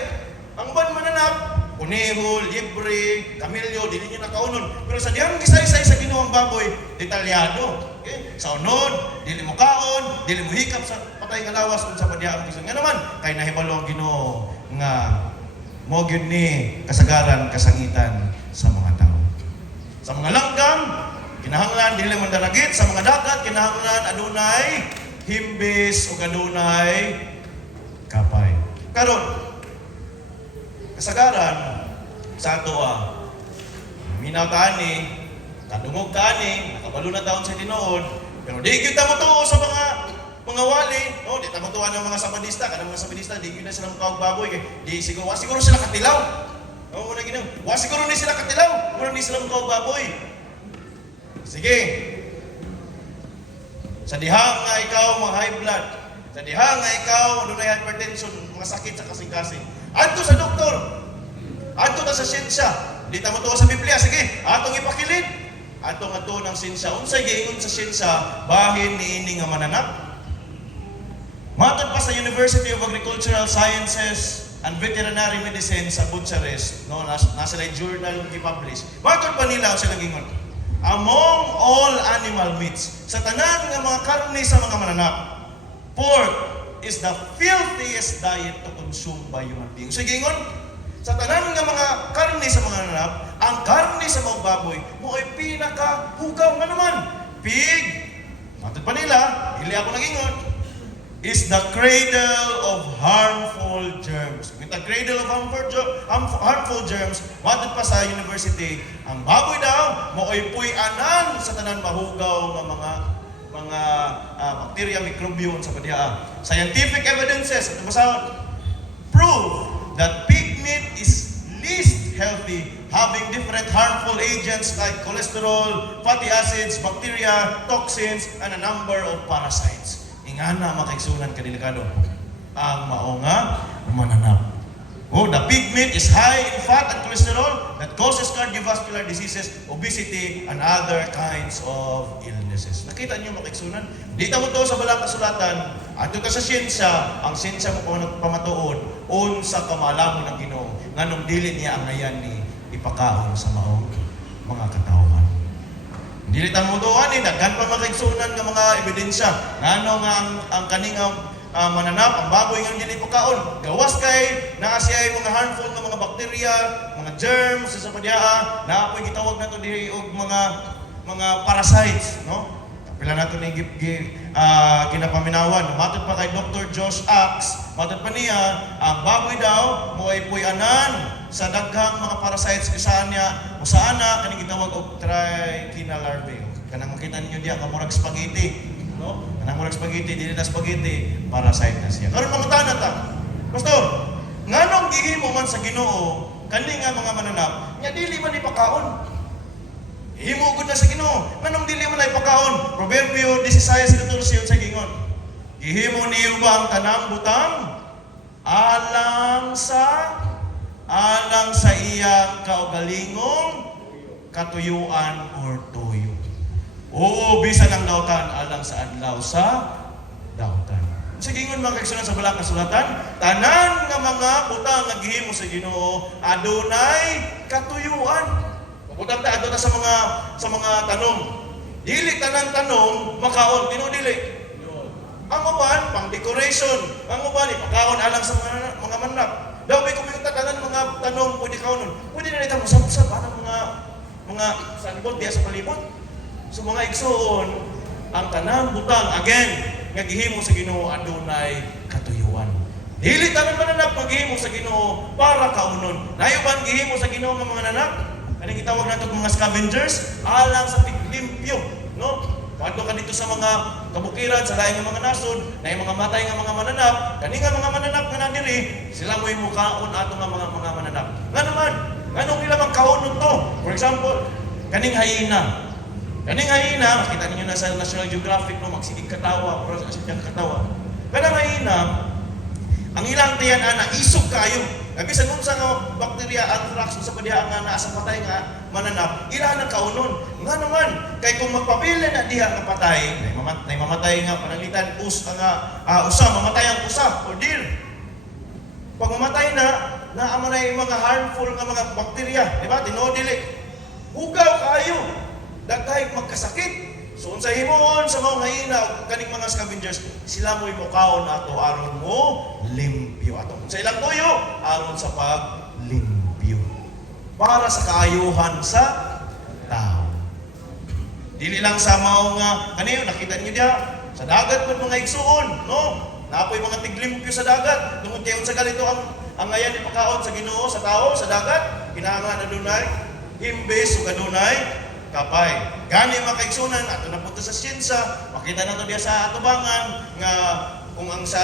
Ang ban mananap kuneho, libre, kamilyo, dili niyo nakaunon. Pero sa dihang gisaysay sa Ginoo ang baboy, detalyado. Okay? Sa unod, dili mo kaon, dili mo hikap sa patay nga lawas kung sa padiyang kisun. Nga naman, kay nahibalo ang Ginoo nga mo gyud ni kasagaran, kasangitan sa mga tao. Sa mga langgam, kinahanglan dili man daragit. Sa mga dagat, kinahanglan adunay himbis o adunay kapay. Karon, kasagaran sa ato minaw tani, kadungog tani, nakabalo na taon sa tinuod, pero di gyud ta motuo sa mga wali, no, di ta motuo ng mga sabadista, kanang mga sabadista di gyud na sila mukawag baboy kay di siguro sila katilaw. No, muna ginang, siguro ni sila katilaw, muna ni sila mukawag baboy. Sige. Sa diha nga ikaw mga high blood, sa diha nga ikaw adunay hypertension, mga sakit sa kasing-kasing, adto sa doktor, adto ta sa siyensya, di ta motuo sa Biblia, sige, atong ipakilid, atong ato ng siyensya. Unsay giingon sa siyensya, bahin niini nga mananap. Matod pa sa University of Agricultural Sciences and Veterinary Medicine sa Bucharest, no, nasa journal gipublish. Matod pa nila sila giingon, among all animal meats, sa tanan nga mga karne sa mga mananap, pork is the filthiest diet to consume by human beings. So, gingon, sa tanan nga mga karne sa mga nanap, ang karne sa mga baboy, mo ay pinakahugaw nga naman. Pig, matod pa nila, ili ako nagingon, is the cradle of harmful germs. With the cradle of harmful germs, matod pa sa university, ang baboy daw, mo ay puy-anan sa tanan mahugaw nga mga bacteria, mikrobyo sa padiha. Scientific evidences at basahon prove that pig meat is least healthy, having different harmful agents like cholesterol, fatty acids, bacteria, toxins, and a number of parasites. Ingana makaigsunan kadelikado ang mao nga mananap. Oh, the pig meat is high in fat and cholesterol that causes cardiovascular diseases, obesity, and other kinds of illnesses. Nakita niyo makaigsunan? Di ta mo to sa balang kasulatan, ato ka sa siyensya, ang siyensya mo pamatuod, unsa ka maalamon ng Ginoo, nganong dili niya ang ngayan ni ipakaon sa maong mga katawhan. Dili ta mo doon daghan pa makaigsunan nga mga ebidensya, ngano nga ang kaningang mananap, ang baboy nga dili pagkaon. Gawas kay naa siya mga harmful nga mga bakterya, mga germs sa padiaa, naa po'y gitawag nato diri og mga parasites, no? Pila nato ni kinapaminawan. Matod pa kay Dr. Josh Axe, matod pa niya, ang baboy daw mo'y puy-anan sa daghang mga parasites kasaan niya, usaan na kaning gitawag og trichina larvae. Kanang makita ninyo diya ka murag spaghetti, no? Kanang murag spaghetti, dili na spaghetti, parasite na siya. Karon mangutana ta. Pastor, nganong gihimo man sa Ginoo kani nga mga mananap, nya dili man ipakaon. Himugod na sa Ginoo. Nganong dili man ay pagkaon? Proverbio 16:14 sa gingon. Gihimo niyo ba ang tanang butang alang sa iyang kaugalingong katuyuan or tuyo. Oo, bisan ang dautan alang sa adlaw sa dautan. Sa gingon mga kaigsunan sa balang kasulatan, tanan nga mga butang nga gihimo sa Ginoo adunay katuyuan. Butang ta adto ta sa mga tanom. Dili tanan tanom makaon dino dili. Ang uban pang decoration, ang uban ipakaon alang sa mga manap. Daw may kumita tanan mga tanom pwede kaonon. Pwede na nita usab-usab anang mga sanibot diya sa palibot. So mga igsoon, ang tanang butang again nga gihimo sa Ginoo adunay katuyuan. Dili tanan mananap maghimo sa Ginoo para kaunon. Nayo ban gihimo sa Ginoo nga mga nanak? Ano gitawag nato mga scavengers alang sa tiglimpyo, no? Kadto ka dito sa mga kabukiran sa lain nga mga nasod, na mga matay nga mga mananap, kani nga mga mananap nga nandiri, sila mo'y mukaon ato nga mga mananap. Nga naman, nganong ila mang kaunon to? For example, kaning hyena. Kaning hyena, makita ninyo na sa National Geographic, no, magsigig katawa, pero sa sigyang katawa. Kanang hyena, ang ilang tiyan na isog kayo. Bisan kung sa bakterya, anthrax, sa padiha nga naasa patay nga mananap, ilan ang kaunon. Nga naman, kay kung magpapili na diha nga patay, may mamatay nga panalitan, usa, mamatay ang usa, or deer. Pag mamatay na amanay mga harmful nga mga bakterya, di ba? Tinodili. Hugaw kayo. Daghay magkasakit. So unsa himuon sa mga hyena kaning mga scavengers, sila mo'y mukaon ato aron mo limpyo ato. Sa ilang tuyo aron sa paglimpyo. Para sa kaayuhan sa tao. Dili lang sa mao nga kaniyo nakita niyo diha sa dagat pud mga igsuon, no? Napoy mga tiglimpyo sa dagat. Tungod kay unsa galito ang ngayan ni pagkaon sa Ginoo sa tao sa dagat, kinahanglan adunay imbes ug adunay kapay. Gani mga kaigsunan, ato na punta sa siyensya, makita na ito diya sa atubangan, nga kung ang sa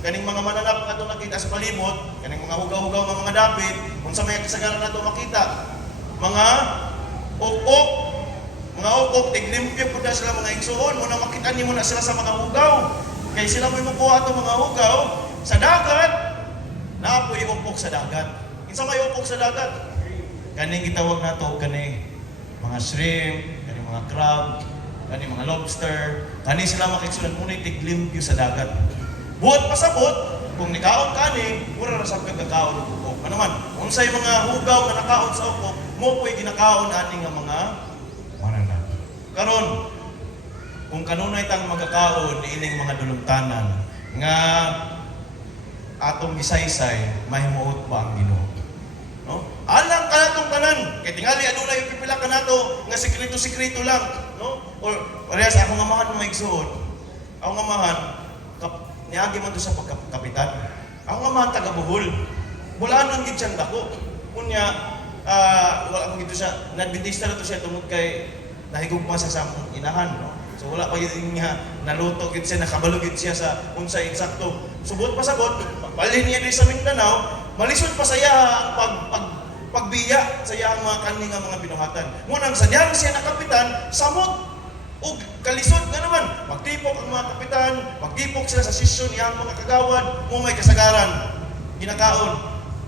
kaning mga mananap na ito nakita sa palibot, kaning mga hugaw-hugaw ng mga dapit, kung sa may kasagaran na ito makita, mga ukok, tiglimpyo po na sila mga igsuon, muna makita niyo muna sila sa mga hugaw, kaya sila may makuha ito mga hugaw, sa dagat, naapoy ukok sa dagat. Kinsa may ukok sa dagat? Kaning gitawag na ito, kaning mga shrimp, kani mga crab, kani mga lobster, kani sila makiksulan muna tiglimpyo sa dagat. Buot pasabot, kung nikaon kani, mura na sa pagkakaon ng ukok. Ano man, unsay mga hugaw na nakaon sa ukok, mo po'y ginakaon ani nga mga mananap. Karon, kung kanunay tang magkakaon ining mga dulumtanan, nga atong gisaysay, mahimuot pa ang Ginoo. No? Alang ka natong tanan, kay tingali adunay yung pipila ka nato nga sekreto-sekreto lang, no? Or parehas ako nga mahan may igsuon. Ako nga mahan niagi man to sa pagkapitan. Ako nga mahan taga Bohol. Bulanon gid siyang dako. Kunya wala mo gito siya, nadbentista na to siya tungod kay nahigog pa sa samong inahan, no? So wala pa yun nga naluto gid siya, nakabalo gid siya sa unsay eksakto. Subot pa sabot, pagbalhin niya diri sa Mindanao, malisod pa saya ang pagbiya sa iyang mga kaninga mga binuhatan. Ngunang sa diyan siya nakapitan, samot o kalisod nga naman. Magtipok ang mga kapitan, magtipok sila sa sisyon iyang mga kagawad, mo may kasagaran, ginakaon.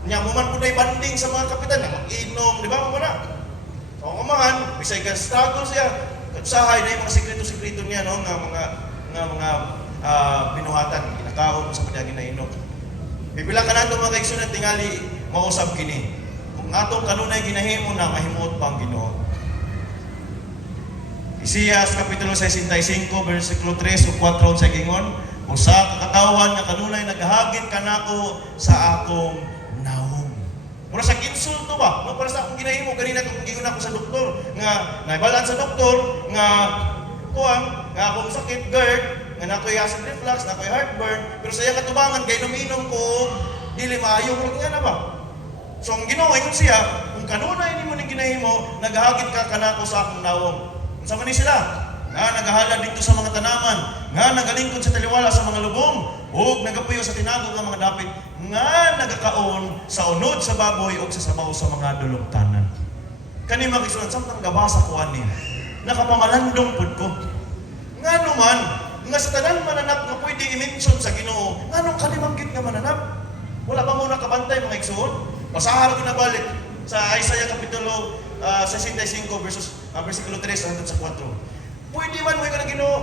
Nya mo man punay banding sa mga kapitan, na mag-inom, di ba mo na? So ang amahan, bisay ka struggle siya, usahay na yung mga sekreto-sekreto niya, no? mga binuhatan, ginakaon sa padagin na inom. Pipila ka nato mga kaigsunan tingali mausab kini. Kung atong kanunay ginahimo na mahimuot pa ang Ginoo. Isaias kapitulo 65 versikulo 3 o 4 sa gingon, Usa ka katawan nga kanunay naghahagit kanako sa akong nawong. Mura sa insulto ba? No, para sa akong ginahimo ganina kung giingon ako sa doktor nga naibalaan sa doktor nga nga akong sakit GERD, nga nakoy acid reflux, nakoy heartburn, pero sa iyang katubangan kay inom ko dili maayo mo nga na ba? So ang Ginoo ingon siya, kung kanunay nimo ning ginahimo, naghahagit ka kanako sa akong nawong. Unsa man ni sila? Nga nagahalad dito sa mga tanaman, nga nagalingkod sa taliwala sa mga lubong, ug nagapuyo sa tinagog nga mga dapit, nga nagakaon sa unod sa baboy ug sa sabaw sa mga dulongtanan. Kani makisunan samtang gabasa ko ani, nakapamalandong pud ko. Ngano man, nga sa tanan mananap nga pwede i-mention sa Ginoo, nganong kalimanggit nga mananap? Wala ba mo nakabantay mga igsoon? Basahan ko na balik sa Isaiah Kapitulo 65 versikulo 3 hangtod sa 4. Pwede man mo yung Ginoo,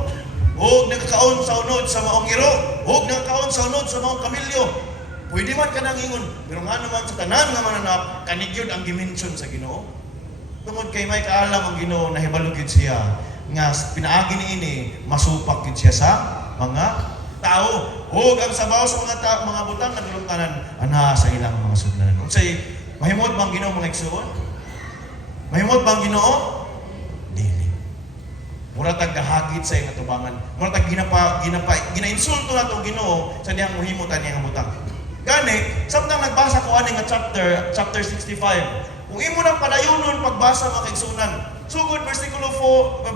huwag nagkakaon sa unod sa maong iro, huwag nagkakaon sa unod sa maong kamilyo. Pwede man ka nang ingon, pero nga naman sa tanan nga mananap, kanigyod ang dimension sa Ginoo. Tungod kay may kaalam ang Ginoo, nahibalugid siya, nga pinaagi ni ini, masupak gid siya sa mga tao. Huwag ang sabaw sa mga butang na dulongtanan, ana sa ilang mga sudlanan. Unsay mahimot bang Ginoo mga igsoon? Mahimot bang Ginoo? Dili. Mura tag gahagit sa iyang atubangan. Mura tag ginainsulto na itong Ginoo sa diyang muhimutan niyang butang. Gani, samtang nagbasa ko ani nga chapter 65, kung imo nang padayunon pagbasa mga kaigsunan, sugod versikulo 4,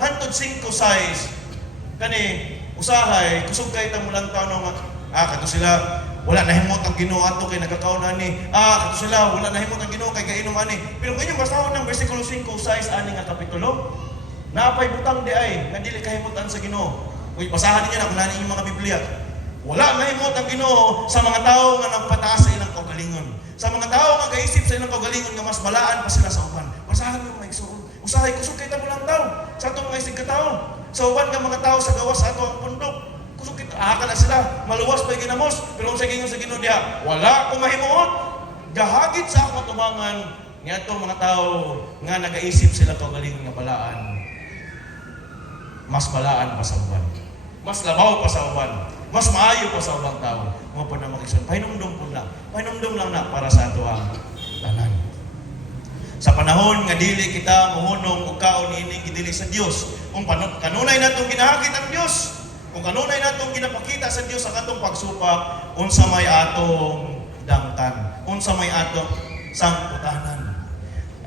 hantod 5, 6, kani, usahay, kusog kay tamulang taon nga, kato sila, wala na himot ang Ginoo ato kay nagkakaon ani. Kato sila, wala na himot ang Ginoo kay kainom ani. Pero kung inyong basahon ng versikulo 5, 6, ani nga kapitulo, naapay butang di ay, nga dili kahimutan sa Ginoo. Kung basahan niyo na kung nani inyong mga Biblia. Wala na himot ang Ginoo sa mga tao nga nagpataas sa ilang kaugalingon. Sa mga tao nga gaisip sa ilang kaugalingon nga mas balaan pa sila sa uban. Basahan niyo mga igsoon. Usahay kusog kay tamulang taon sa atong mga isig kataon. Sa uban nga mga tao sa gawas sa ato ang pundok. Kusog kita na sila, maluwas pa ginamos, pero sa gingon sa Ginoo diha, wala ko mahimuot. Gahagit sa akong atubangan nga atong mga tao nga nagaisip sila kaugalingon nga balaan. Mas balaan pa sa uban. Mas labaw pa sa uban. Mas maayo pa sa ubang tao. Mo pa na makikson. Pahinumdum po lang. Pahinumdum lang na para sa ato ang tanan. Sa panahon nga dili kita muhunong o kaon ining gidili sa Dios. Kung kanunay natong ginahagit ang Dios, kung kanunay natong ginapakita sa Dios ang atong pagsupak, unsa may atong dangtan, unsa may atong sangputanan.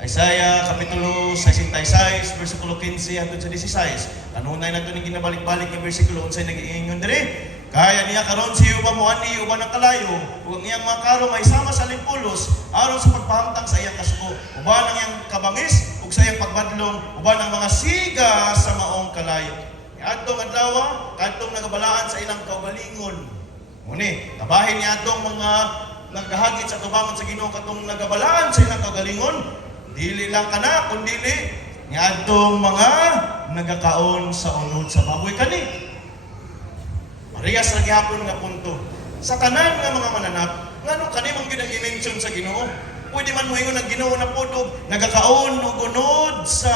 Isaiah Kapitulo 66, versikulo 15 hangtod sa 16. Kanunay nato ning ginabalik-balik nga bersikulo unsay nag-iingon diri. Kaya niya karon si uban mo ani uban ang kalayo, ug ang iyang mga karo may sama sa limpulos aron sa pagpahangtang sa iyang kasuko. Uban ang iyang kabangis ug sa iyang pagbadlong, uban ang mga siga sa maong kalayo. Adtong adlaw kadtong nagabalaan sa ilang kaugalingon. Muni, kabahin ni atong mga naghahagit sa tubangon sa Ginoo katong nagabalaan sa ilang kaugalingon. Dili lang kana kundi ni adtong mga nagakaon sa unod sa baboy kani. Parehas ra gyapon nga punto. Sa tanan nga mga mananap, ngano kani mong gina-mention sa Ginoo? Pwede man mo ingon ang Ginoo na pudog nagakaon og unod sa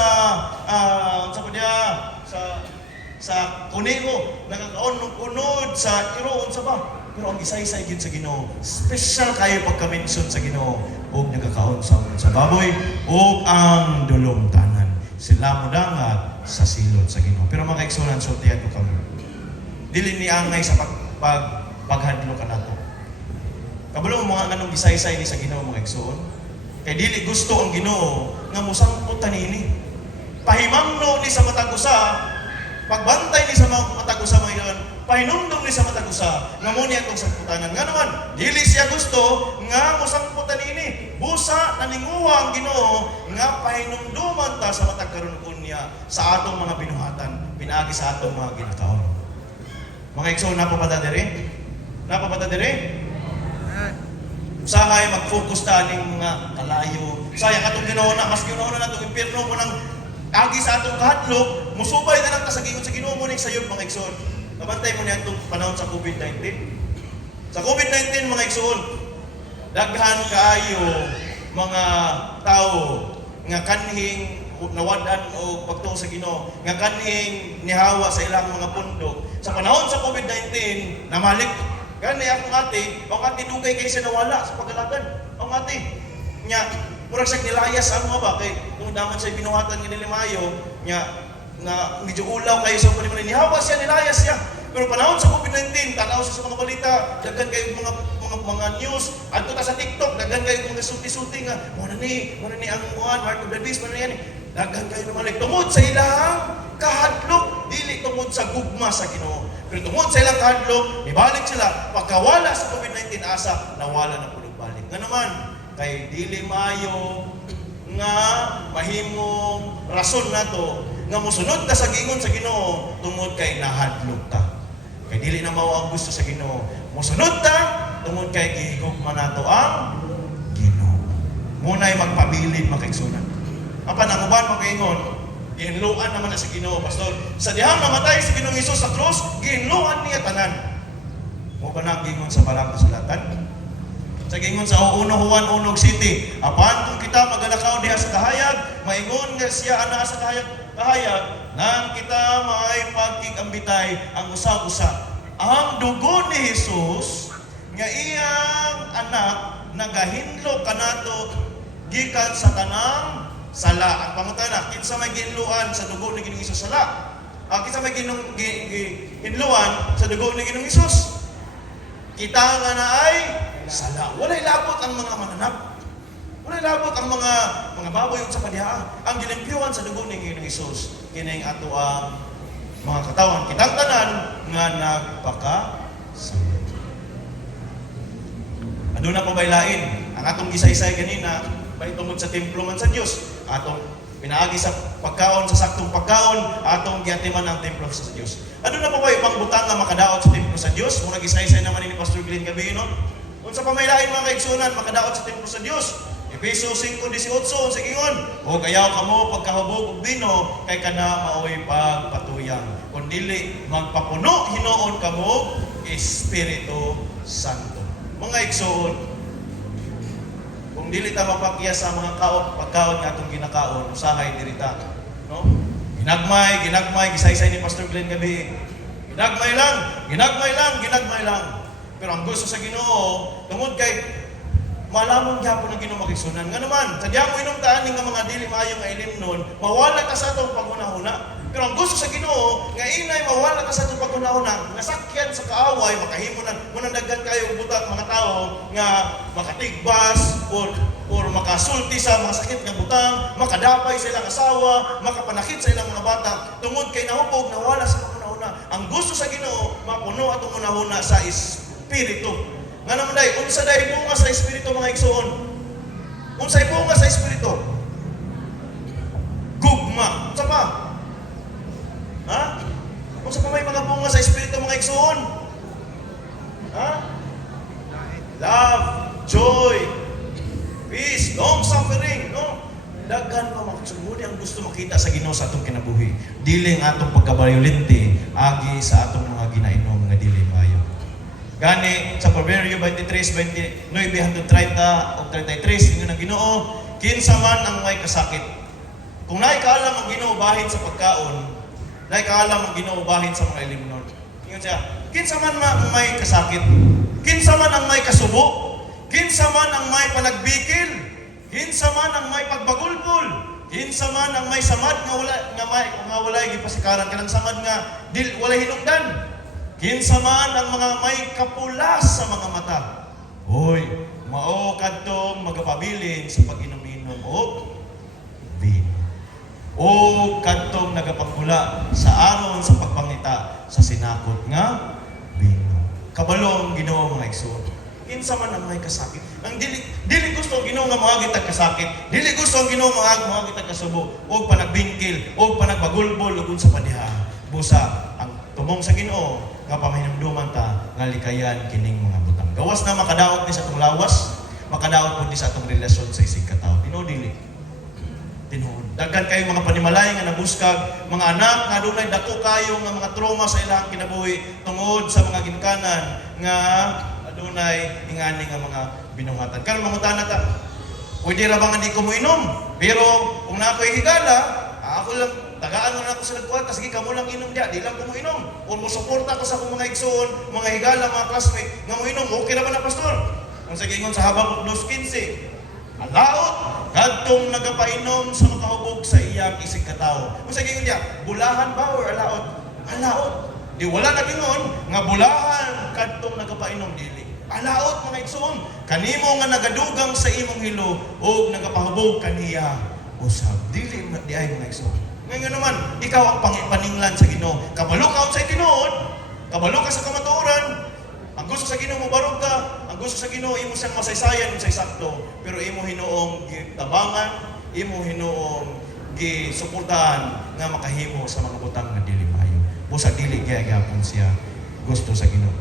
sa kuniko, nagakaon og unod sa iro unsa ba? Pero ang isa-isa gyud sa Ginoo, special kayo pagka-mention sa Ginoo og nagakaon sa baboy ug ang dulongtanan. Sila mo dangat sa silot sa Ginoo. Pero mga igsunan sultihan ko kamo. Dili ni angay sa paghadlo kanato. Kabalo mo mga nganong gisay-say ni sa Ginoo mga igsuon. Kay dili gusto ang Ginoo nga mosangpot tanini. Pahimangno ni sa matag usa, pagbantay ni sa matag usa mga igsoon, pahinumdum ni sa matag usa nga mo niya atong sangputanan. Nga naman, dili siya gusto nga mosangpot tanini. Busa naninguha ang Ginoo nga pahinumduman ta sa matag karon niya sa atong mga binuhatan, pinaagi sa atong mga ginakaon. Mga igsoon, napapata diri? Usahay mag-focus ta ning mga kalayo. Sayang atong Ginoo na mas Ginoo na natong impierno mo nang agi sa atong kahadlok, musubay na lang ta sa gingon sa Ginoo mo ning sayop mga igsoon. Kabantay mo niya itong panahon sa COVID-19. Sa COVID-19 mga igsoon, daghan kaayo mga tao nga kanhing nawadan o pagtuo sa Ginoo nga kaning nihawa sa ilang mga pundok sa panahon sa COVID-19 namalik gani akong ate dugay kay siya nawala sa pagalagan ang ate nya murag sa nilayas ano ba kay kung daman siya binuhatan ni Limayo nya na medyo ulaw kayo sa panimon nihawa siya nilayas siya pero panahon sa COVID-19 tanaw siya sa mga balita daghan kayo mga news adto ta sa TikTok daghan kayo mga sulti-sulti nga mo na ni ang Mark of the Beast mo na yan daghan kayo naman tungod sa ilang kahadlok dili tungod sa gugma sa Ginoo pero tungod sa ilang kahadlok ibalik sila pagkawala sa COVID-19 asa nawala na pud balik nga naman kay dili maayo nga mahimong rason nato nga mosunod ka sa gingon sa Ginoo tungod kay nahadlok ta kay dili na mao ang gusto sa Ginoo mosunod ta tungod kay gihigugma nato ang Ginoo munay magpabilin makaigsunan apan ang uban makaingon gihinluan naman na sa Ginoo pastor sa dihang namatay si Ginoong Hesus sa krus gihinluan niya tanan mo ba nang gingon sa Balang Kasulatan sa gingon sa 1 Juan 1 City apan kung kita magalakaw diha sa kahayag maingon nga siya ana sa kahayag nang kita may pagkigambitay ang usa-usa ang dugo ni Hesus nga iyang anak nagahinlo kanato gikan sa tanang sala ang pangutana kinsa may ginluan sa dugo ni Ginoong Hesus sala kinsa may ginluan sa dugo ni Ginoong Hesus kita nga na ay sala walay labot ang mga mananap walay labot ang mga baboy sa padiha ang gilimpyuhan sa dugo ni Ginoong Hesus kining ato ang mga katawan kitang tanan nga nagpakasala aduna pa baylain ang atong gisay-isay ganina bay tungod sa templo man sa Dios atong pinaagi sa pagkaon sa saktong pagkaon atong giatiman ang templo sa Dios aduna pa bay ibang butang nga makadaot sa templo sa Dios murag gisay-isay naman ni Pastor Glenn gabi no unsa pa may lain mga kaigsunan makadaot sa templo sa Dios Efeso 5:18 sa gingon o ayaw kamo pagkahubog og bino kay kana maoy pagpatuyang kun dili magpapuno hinuon kamo Espiritu Santo mga igsoon kung dili ta mapakya sa mga pagkaon nga atong ginakaon usahay diri ta no ginagmay gisaysay ni Pastor Glenn gabi ginagmay lang pero ang gusto sa Ginoo tungod kay malamon gyapon ang Ginoo makigsunan nga naman sadya mo inumtaan ning mga dili maayo nga ilimnon mawala ka sa atong paghuna-huna pero ang gusto sa Ginoo nga inay mawala ka sa atong paghuna-huna nga sakyan sa kaaway makahimo nang daghan kayo butak mga tao nga makatigbas or makasulti sa mga sakit nga butang makadapay sa ilang asawa makapanakit sa ilang mga bata tungod kay nahubog nawala sa paghuna-huna ang gusto sa Ginoo mapuno atong hunahuna sa Espiritu nga naman day, unsa day bunga sa Espiritu mga igsoon? Unsay bunga sa Espiritu? Gugma. Unsa pa? Ha? Unsa pa may mga bunga sa Espiritu mga igsoon? Ha? Love, joy, peace, long suffering, no? Daghan pa mga igsoon ang gusto makita sa Ginoo sa atong kinabuhi. Dili ang atong pagkabayolente agi sa atong mga ginainom nga dili maayo. Gani sa Proverbio 23:29 hangtod 30 o 33 ingon ang Ginoo kinsa man ang may kasakit kung naay kaalam ang Ginoo bahin sa pagkaon naay kaalam ang Ginoo bahin sa mga ilimnon ingon siya kinsa man ang may kasakit kinsa man ang may kasubo kinsa man ang may panagbikil kinsa man ang may pagbagulbol kinsa man ang may samad nga walay gipasikaran kanang samad nga walay hinungdan kinsa man ang mga may kapulas sa mga mata. Hoy, mao kadtong magapabilin sa pag-inom-inom og vino. O kadtong nagapagmula sa aron sa pagpangita sa sinakot nga vino. Kabalong Ginoo mga igsoon. Kinsa man ang may kasakit. Ang dili gusto ang Ginoo nga moagi tag kasakit. Dili gusto ang Ginoo moagi tag kasubo og panagbingkil og panagbagulbol ug unsa pa diha. Busa ang tumong sa Ginoo nga pamahinumduman ta nga likayan kining mga butang. Gawas na makadaot ni sa atong lawas, makadaot po ni sa atong relasyon sa isig katawo. Tinuod dili. Tinuod. Daghan kayo mga panimalay nga nabuskag, mga anak nga dunay dako kayo nga mga trauma sa ilang kinabuhi tungod sa mga ginkanan nga adunay ingani nga mga binuhatan. Karon mangutana ta, Pwede ra ba nga di ko mo inom? Pero kung na ako'y higala, ako lang, tagaan na ako sa nagkuwata, sige kamo lang inom diya, di lang ko mo inom. O mo suporta ko sa akong mga igsoon, mga higala, mga classmate, nga mo inom, okay na ba na pastor? Kung sa gingon sa Habakuk 2:15, alaot, kadtong nagapainom sa makahubog sa iyang isig katao. Kung sa gingon diya, bulahan ba or alaot? Alaot. Di wala na gingon, nga bulahan kadtong nagapainom dili. Alaot mga igsoon, kanimo nga nagadugang sa imong hilo o nagapahubog kaniya usab. Dili di ay mga igsoon. Ngayon naman, ikaw ang paninglan sa Ginoo. Kabalo ka sa tinuod, kabalo ka sa kamatuoran. Ang gusto sa Ginoo mo barog ka, ang gusto sa Ginoo imo siyang masaysayan sa sakto, pero imo hinuong gitabangan, imo hinuong gisuportahan nga makahimo sa mga butang nga dili maayo. Busa dili gyapon siya gusto sa Ginoo.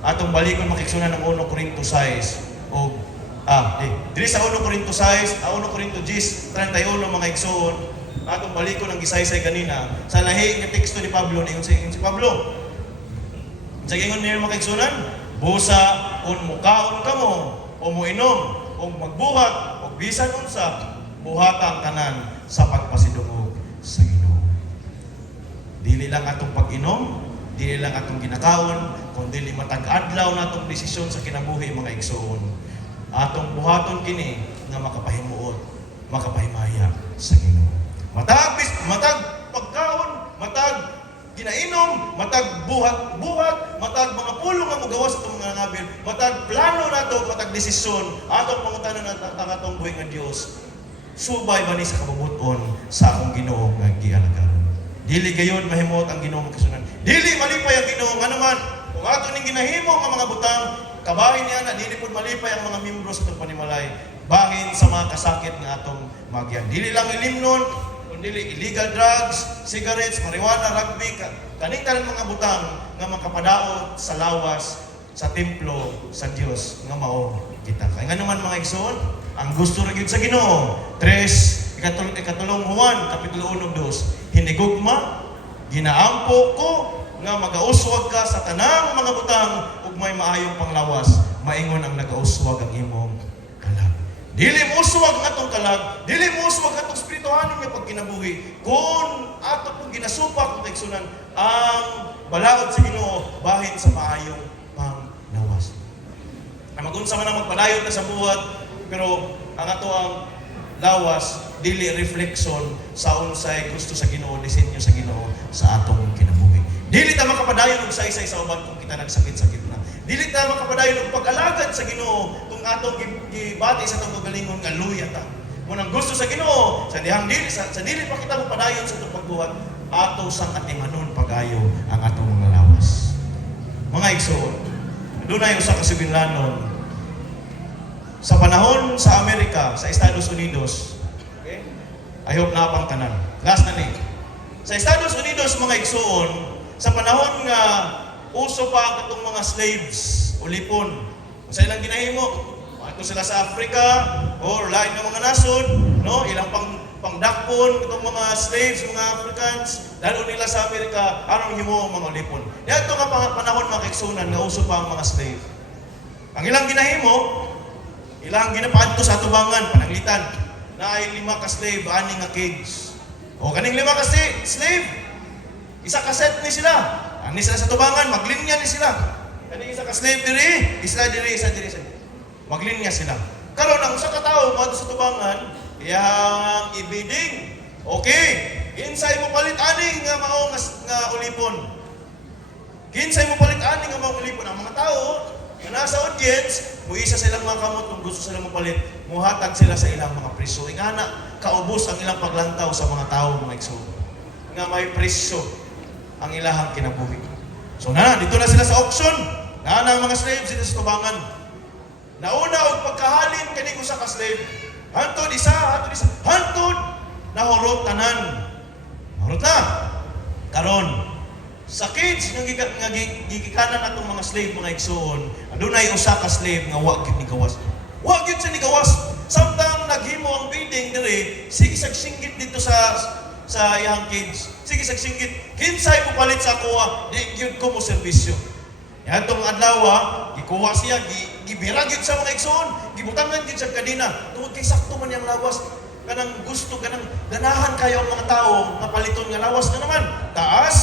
Atong balikon makiksunan ng 1 Corinto 6 o diri sa 1 Corinto 6, 1 Corinto 10:31 mga igsoon. Atong balikon ang gisaysay kanina sa lahi nga teksto ni Pablo ningon si Pablo. Sa gingon niya mga igsunan, busa kung mukaon kamo o muinom o magbuhat o bisan unsa buhatang tanan sa pagpasidungog sa Ginoo. Dili lang atong pag-inom, dili lang atong ginakaon, kundi matag-adlaw natong desisyon sa kinabuhi mga igsoon. Atong buhaton kini nga makapahimuot, makapahimaya sa Ginoo. Matag pagkaon, matag ginainom, matag buhat, matag mga pulong nga mogawas sa itong mga ngabil, matag plano nato, matag desisyon, atong pangutanon ang atong buhay nga Dios. Subay ba ni sa kabubuton sa akong Ginoo nga gialagaron. Dili gayon mahimot ang Ginoo magkasunan. Dili malipay ang Ginoo nga naman. Kung ato ning ginahimo nga mga butang, kabahin niya na dili pud malipay ang mga miyembro sa itong panimalay. Bahin sa mga kasakit nga atong magyan. Dili lang ilimnon, kundi illegal drugs, cigarettes, marijuana, rugby, kaning tanan mga butang nga makapadaot sa lawas sa templo sa Dios nga mao kita. Kaya nga naman mga igsoon, ang gusto ra gyud sa Ginoo. 3 ikatulong Juan kapitulo 1:2. Hinigugma, ginaampo ko nga magauswag ka sa tanang mga butang ug may maayong panglawas, maingon ang nagauswag ang imong kalag. Dili mo uswag atong kalag, dili mo uswag atong spirituhanon nga pagkinabuhi. Kung ato pong ginasupak ng kaigsunan ang balaod sa Ginoo bahin sa maayong panglawas. Ang magunsa man ang magpadayon na sa buhat, pero ang ato ang lawas dili reflection sa unsay gusto sa Ginoo, disenyo sa Ginoo sa atong kinabuhi. Dili ta makapadayon og saysay sa uban kung kita nagsakit-sakit na. Dili ta makapadayon og pag-alagad sa Ginoo kung atong gibati sa atong kagalingon nga luya ta. Kung ang gusto sa Ginoo, sa dili pa kita mapadayon sa atong pagbuhat, ato sang atimanon pagayo ang atong mga lawas. Mga igsoon, dunay usa ka sibilhanon sa panahon sa Amerika, sa Estados Unidos. Okay? I hope napang tanan. Last na ni. Sa Estados Unidos, mga igsoon, sa panahon nga uso pa katong mga slaves o lipon. Sa ilang ginahimo, ato sila sa Africa or lain ng mga nasod, no? Ilang pangdakpon itong mga slaves, mga Africans, lalo nila sa Amerika, anong himo ang mga lipon. Dito nga panahon mga kaigsunan nga uso pa ang mga slave. Ang ilang ginahimo, ilang ginapaadto sa atubangan, pananglitan, na ay 5 ka slave, 6 nga cage. O kaning 5 ka slave, isa ka set ni sila. Ani sila sa tubangan, maglinya ni sila. Kaning isa ka slave diri, isa diri. Maglinya sila. Karon ang usa ka tawo mo sa tubangan, iyang ibiding. Okay, kinsay mo palit ani nga mao nga ulipon. Kinsay mo palit ani nga mao ulipon ang mga tawo nga nasa audience, muisa silang mga kamot kung gusto silang mapalit, muhatag sila sa ilang mga presyo. Ingana, kaubos ang ilang paglantaw sa mga tao, mga igsoon. Nga may presyo ang ilahang kinabuhi. So dito na sila sa auction. Na ang mga slaves dito sa tubangan. Nauna og pagkahalin kaning usa ka slave. Hantod isa. Hantod nahurot tanan. Nahurot na. Karon sa cage nga gigikanan atong mga slave mga igsoon, adunay usa ka slave nga wa gyud ni gawas. Wa gyud siya ni gawas. Samtang naghimo ang bidding diri, sige singgit dito sa iyang cage. Sige singgit. Kinsay mo palit sa kuha, di gyud ko mo serbisyo. Atong adlaw, gikuha siya, gibira gyud sa mga igsoon, gibutangan gyud sa kadina. Tungod tungod kay sakto man yang lawas kanang gusto kanang ganahan kayo ang mga tao nga paliton nga lawas na naman taas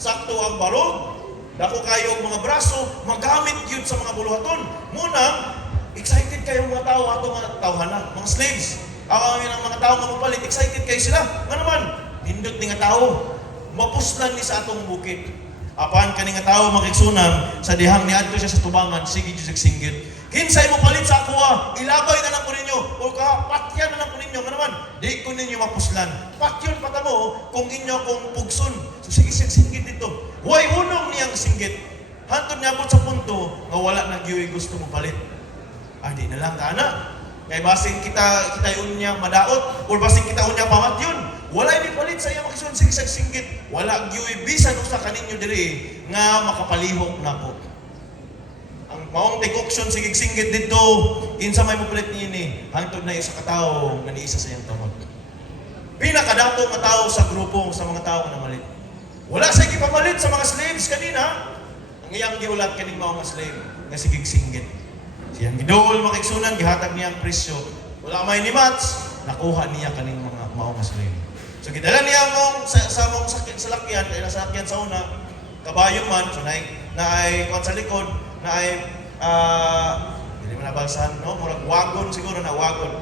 sakto ang barog dako kayo ang mga braso magamit yun sa mga buluhaton muna excited kayo mga tao ato nga tawhana mga slaves ang mga tao nga mapalit excited kayo sila nga naman nindot ni nga tao mapuslan ni sa atong bukid apan kani nga tao makigsunan sa dihang niadto siya sa tubangan sige jud singgit kinsay mo palit sa ako ilabay na lang ko ninyo o patyan na lang ko ninyo nga naman di ko ninyo mapuslan patyon patamo kung inyo kung pugson so sige singgit dito huwag hunong niyang singgit hantod niabot sa punto nga wala na gyud gusto mo palit di na lang kana kay basin kita unya madaot or basin kita unya pamatyon wala ni palit sa iya makisuon sige singgit wala gyud bisan usa kaninyo diri nga makapalihok nako ang maong tik-auction sige singgit dito kinsa may mopalit niini hangtod na isa ka tawo nga niisa sa iyang tawag pinakadato nga tawo sa grupo sa mga tawo nga namalit wala sa gipamalit sa mga slaves kanina ang iyang giulat kaning mao nga slave nga sige singgit siyang giduol makigsunan gihatag niya ang presyo wala may ni match nakuha niya kaning mga mao nga slave so gidala niya mong sa mong salakyan kay nasa sakyan sa una kabayo man so naay kon sa likod naay dili man nabalsan no murag wagon siguro na wagon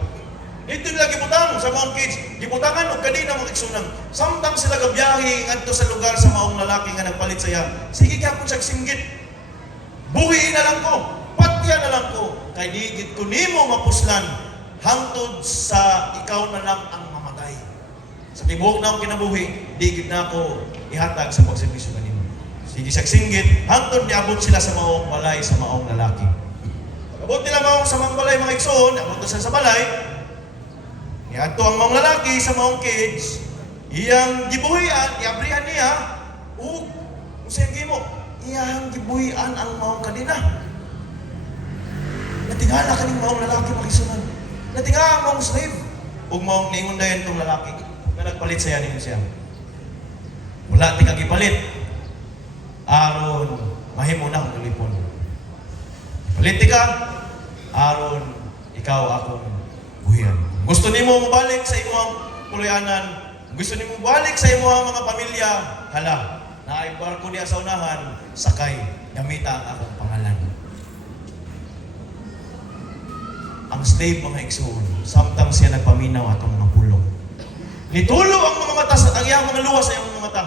dito nila gibutang sa mga kids gibutangan og kanina mga igsunang samtang sila gabiyahe ngadto sa lugar sa maong lalaki nga nagpalit saya sige gyapon sa singgit buhi na lang ko patya na lang ko kay di gid ko nimo mapuslan hangtod sa ikaw na lang ang mamatay sa tibuok na akong kinabuhi di gid na ako ihatag sa pagserbisyo kanimo sige sa singgit hangtod niabot sila sa maong balay sa maong lalaki abot nila maong sa maong balay mga igsoon abot na sila sa balay niadto ang maong lalaki sa maong kids iyang gibuhian iabrihan niya ug unsay gimo iyang gibuhian ang maong kanina natingala kaning maong lalaki makisunan natingala ang maong slave ug maong ningon dayon tong lalaki nga nagpalit saya ninyo siya wala ti kag ipalit aron mahimo na ang ulipon palit ka aron ikaw akong buhian gusto nimo mobalik sa imong puluyanan gusto nimo balik sa imong mga pamilya hala naay barko diya sa unahan sakay gamita ang akong pangalan ang slave mga igsoon, samtang siya nagpaminaw atong mga pulong. Nitulo ang mga mata sa ang iyang mga luwas sa iyang mga mata.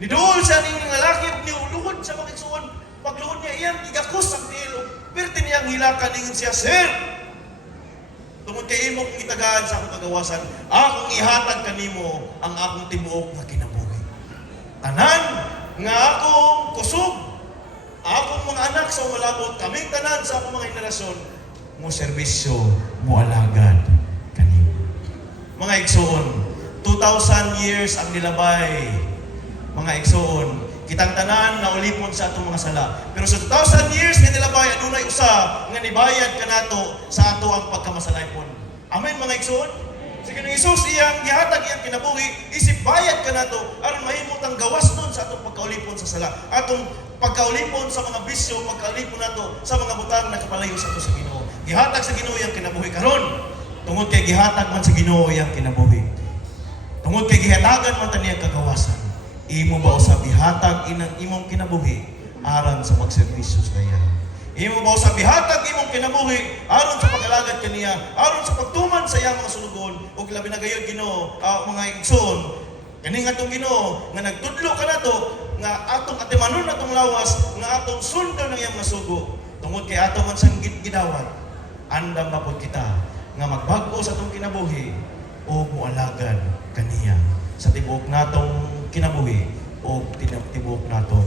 Niduol siya ning lalaki ni uluhod sa mga igsoon. Pagluhod niya iyang igakos ang tilo. Perti niyang hilakan ningon siya, "Sir, tungod kay imo kong itagaan sa akong kagawasan, akong ihatag kanimo ang akong tibuok nga kinabuhi. Tanan nga akong kusog, akong mga anak sa umalabot, kaming tanan sa akong mga henerasyon, mo serbisyo, mo alagad kanimo." Mga igsoon, 2,000 years ang nilabay. Mga igsoon, kitang tanan na ulipon sa atong mga sala. Pero sa 2,000 years nga nilabay, adunay usa nga nibayad kanato sa ato ang pagkamasalaypon. Amen mga igsoon? Sige ng Isus iyang gihatag iyang kinabuhi, isip bayad kanato aron mahimot ang gawas nun sa atong pagkaulipon sa sala. Atong pagkaulipon sa mga bisyo, pagkaulipon nato sa mga butang na kapalayo sa ato sa Ginoo. Gihatag sa Ginoo iyang kinabuhi karon. Tungod kay gihatag man sa Ginoo iyang kinabuhi. Tungod kay gihatagan man ta niya kagawasan. Imo ba usab ihatag inang imong kinabuhi aron sa pagserbisyo sa iya? Imo ba usab ihatag imong kinabuhi aron sa pag-alagad kaniya, aron sa pagtuman sa iyang mga sulugon ug labi na gayud Ginoo mga igsoon. Kani nga tong Ginoo nga nagtudlo kanato nga atong atimanon atong lawas nga atong sundon ng iyang masugo. Tungod kay ato man sang gidawat andam ba pod kita nga magbag-o sa atong kinabuhi o mualagad kaniya sa tibuok natong kinabuhi o tibuok natong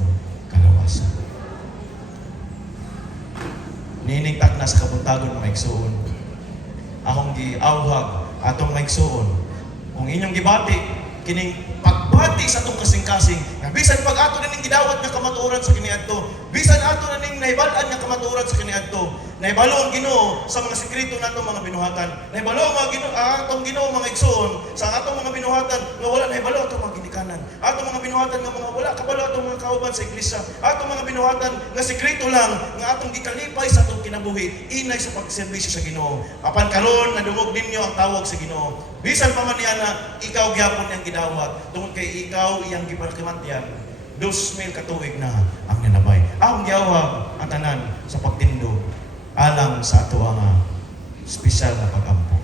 kalawasan. Niningtak na sa kabuntagon mga igsoon. Akong giawhag atong mga igsoon. Kung inyong gibati kining pagbati sa atong kasing-kasing nga bisan pag ato na ning gidawat nga kamatuoran sa kaniadto, bisan ato na ning nahibal-an nga kamatuoran sa kaniadto, Naibalo ang Ginoo sa mga sekreto nato mga binuhatan. Naibalo ang mga Ginoo atong Ginoo mga igsoon sa atong mga binuhatan nga wala naibalo atong mga ginikanan. Atong mga binuhatan nga mga wala kabalo atong mga kauban sa iglesia. Atong mga binuhatan nga sekreto lang nga atong gikalipay sa atong kinabuhi inay sa pagserbisyo sa Ginoo. Apan karon nadungog ninyo ang tawag sa Ginoo. Bisan pa man niya na ikaw gyapon ang gidawat tungod kay ikaw iyang gipakimantian. 2,000 katuig na ang nanabay. Ang giyawag ang tanan sa pagtindog alang sa ato ang espesyal na pag-ampo.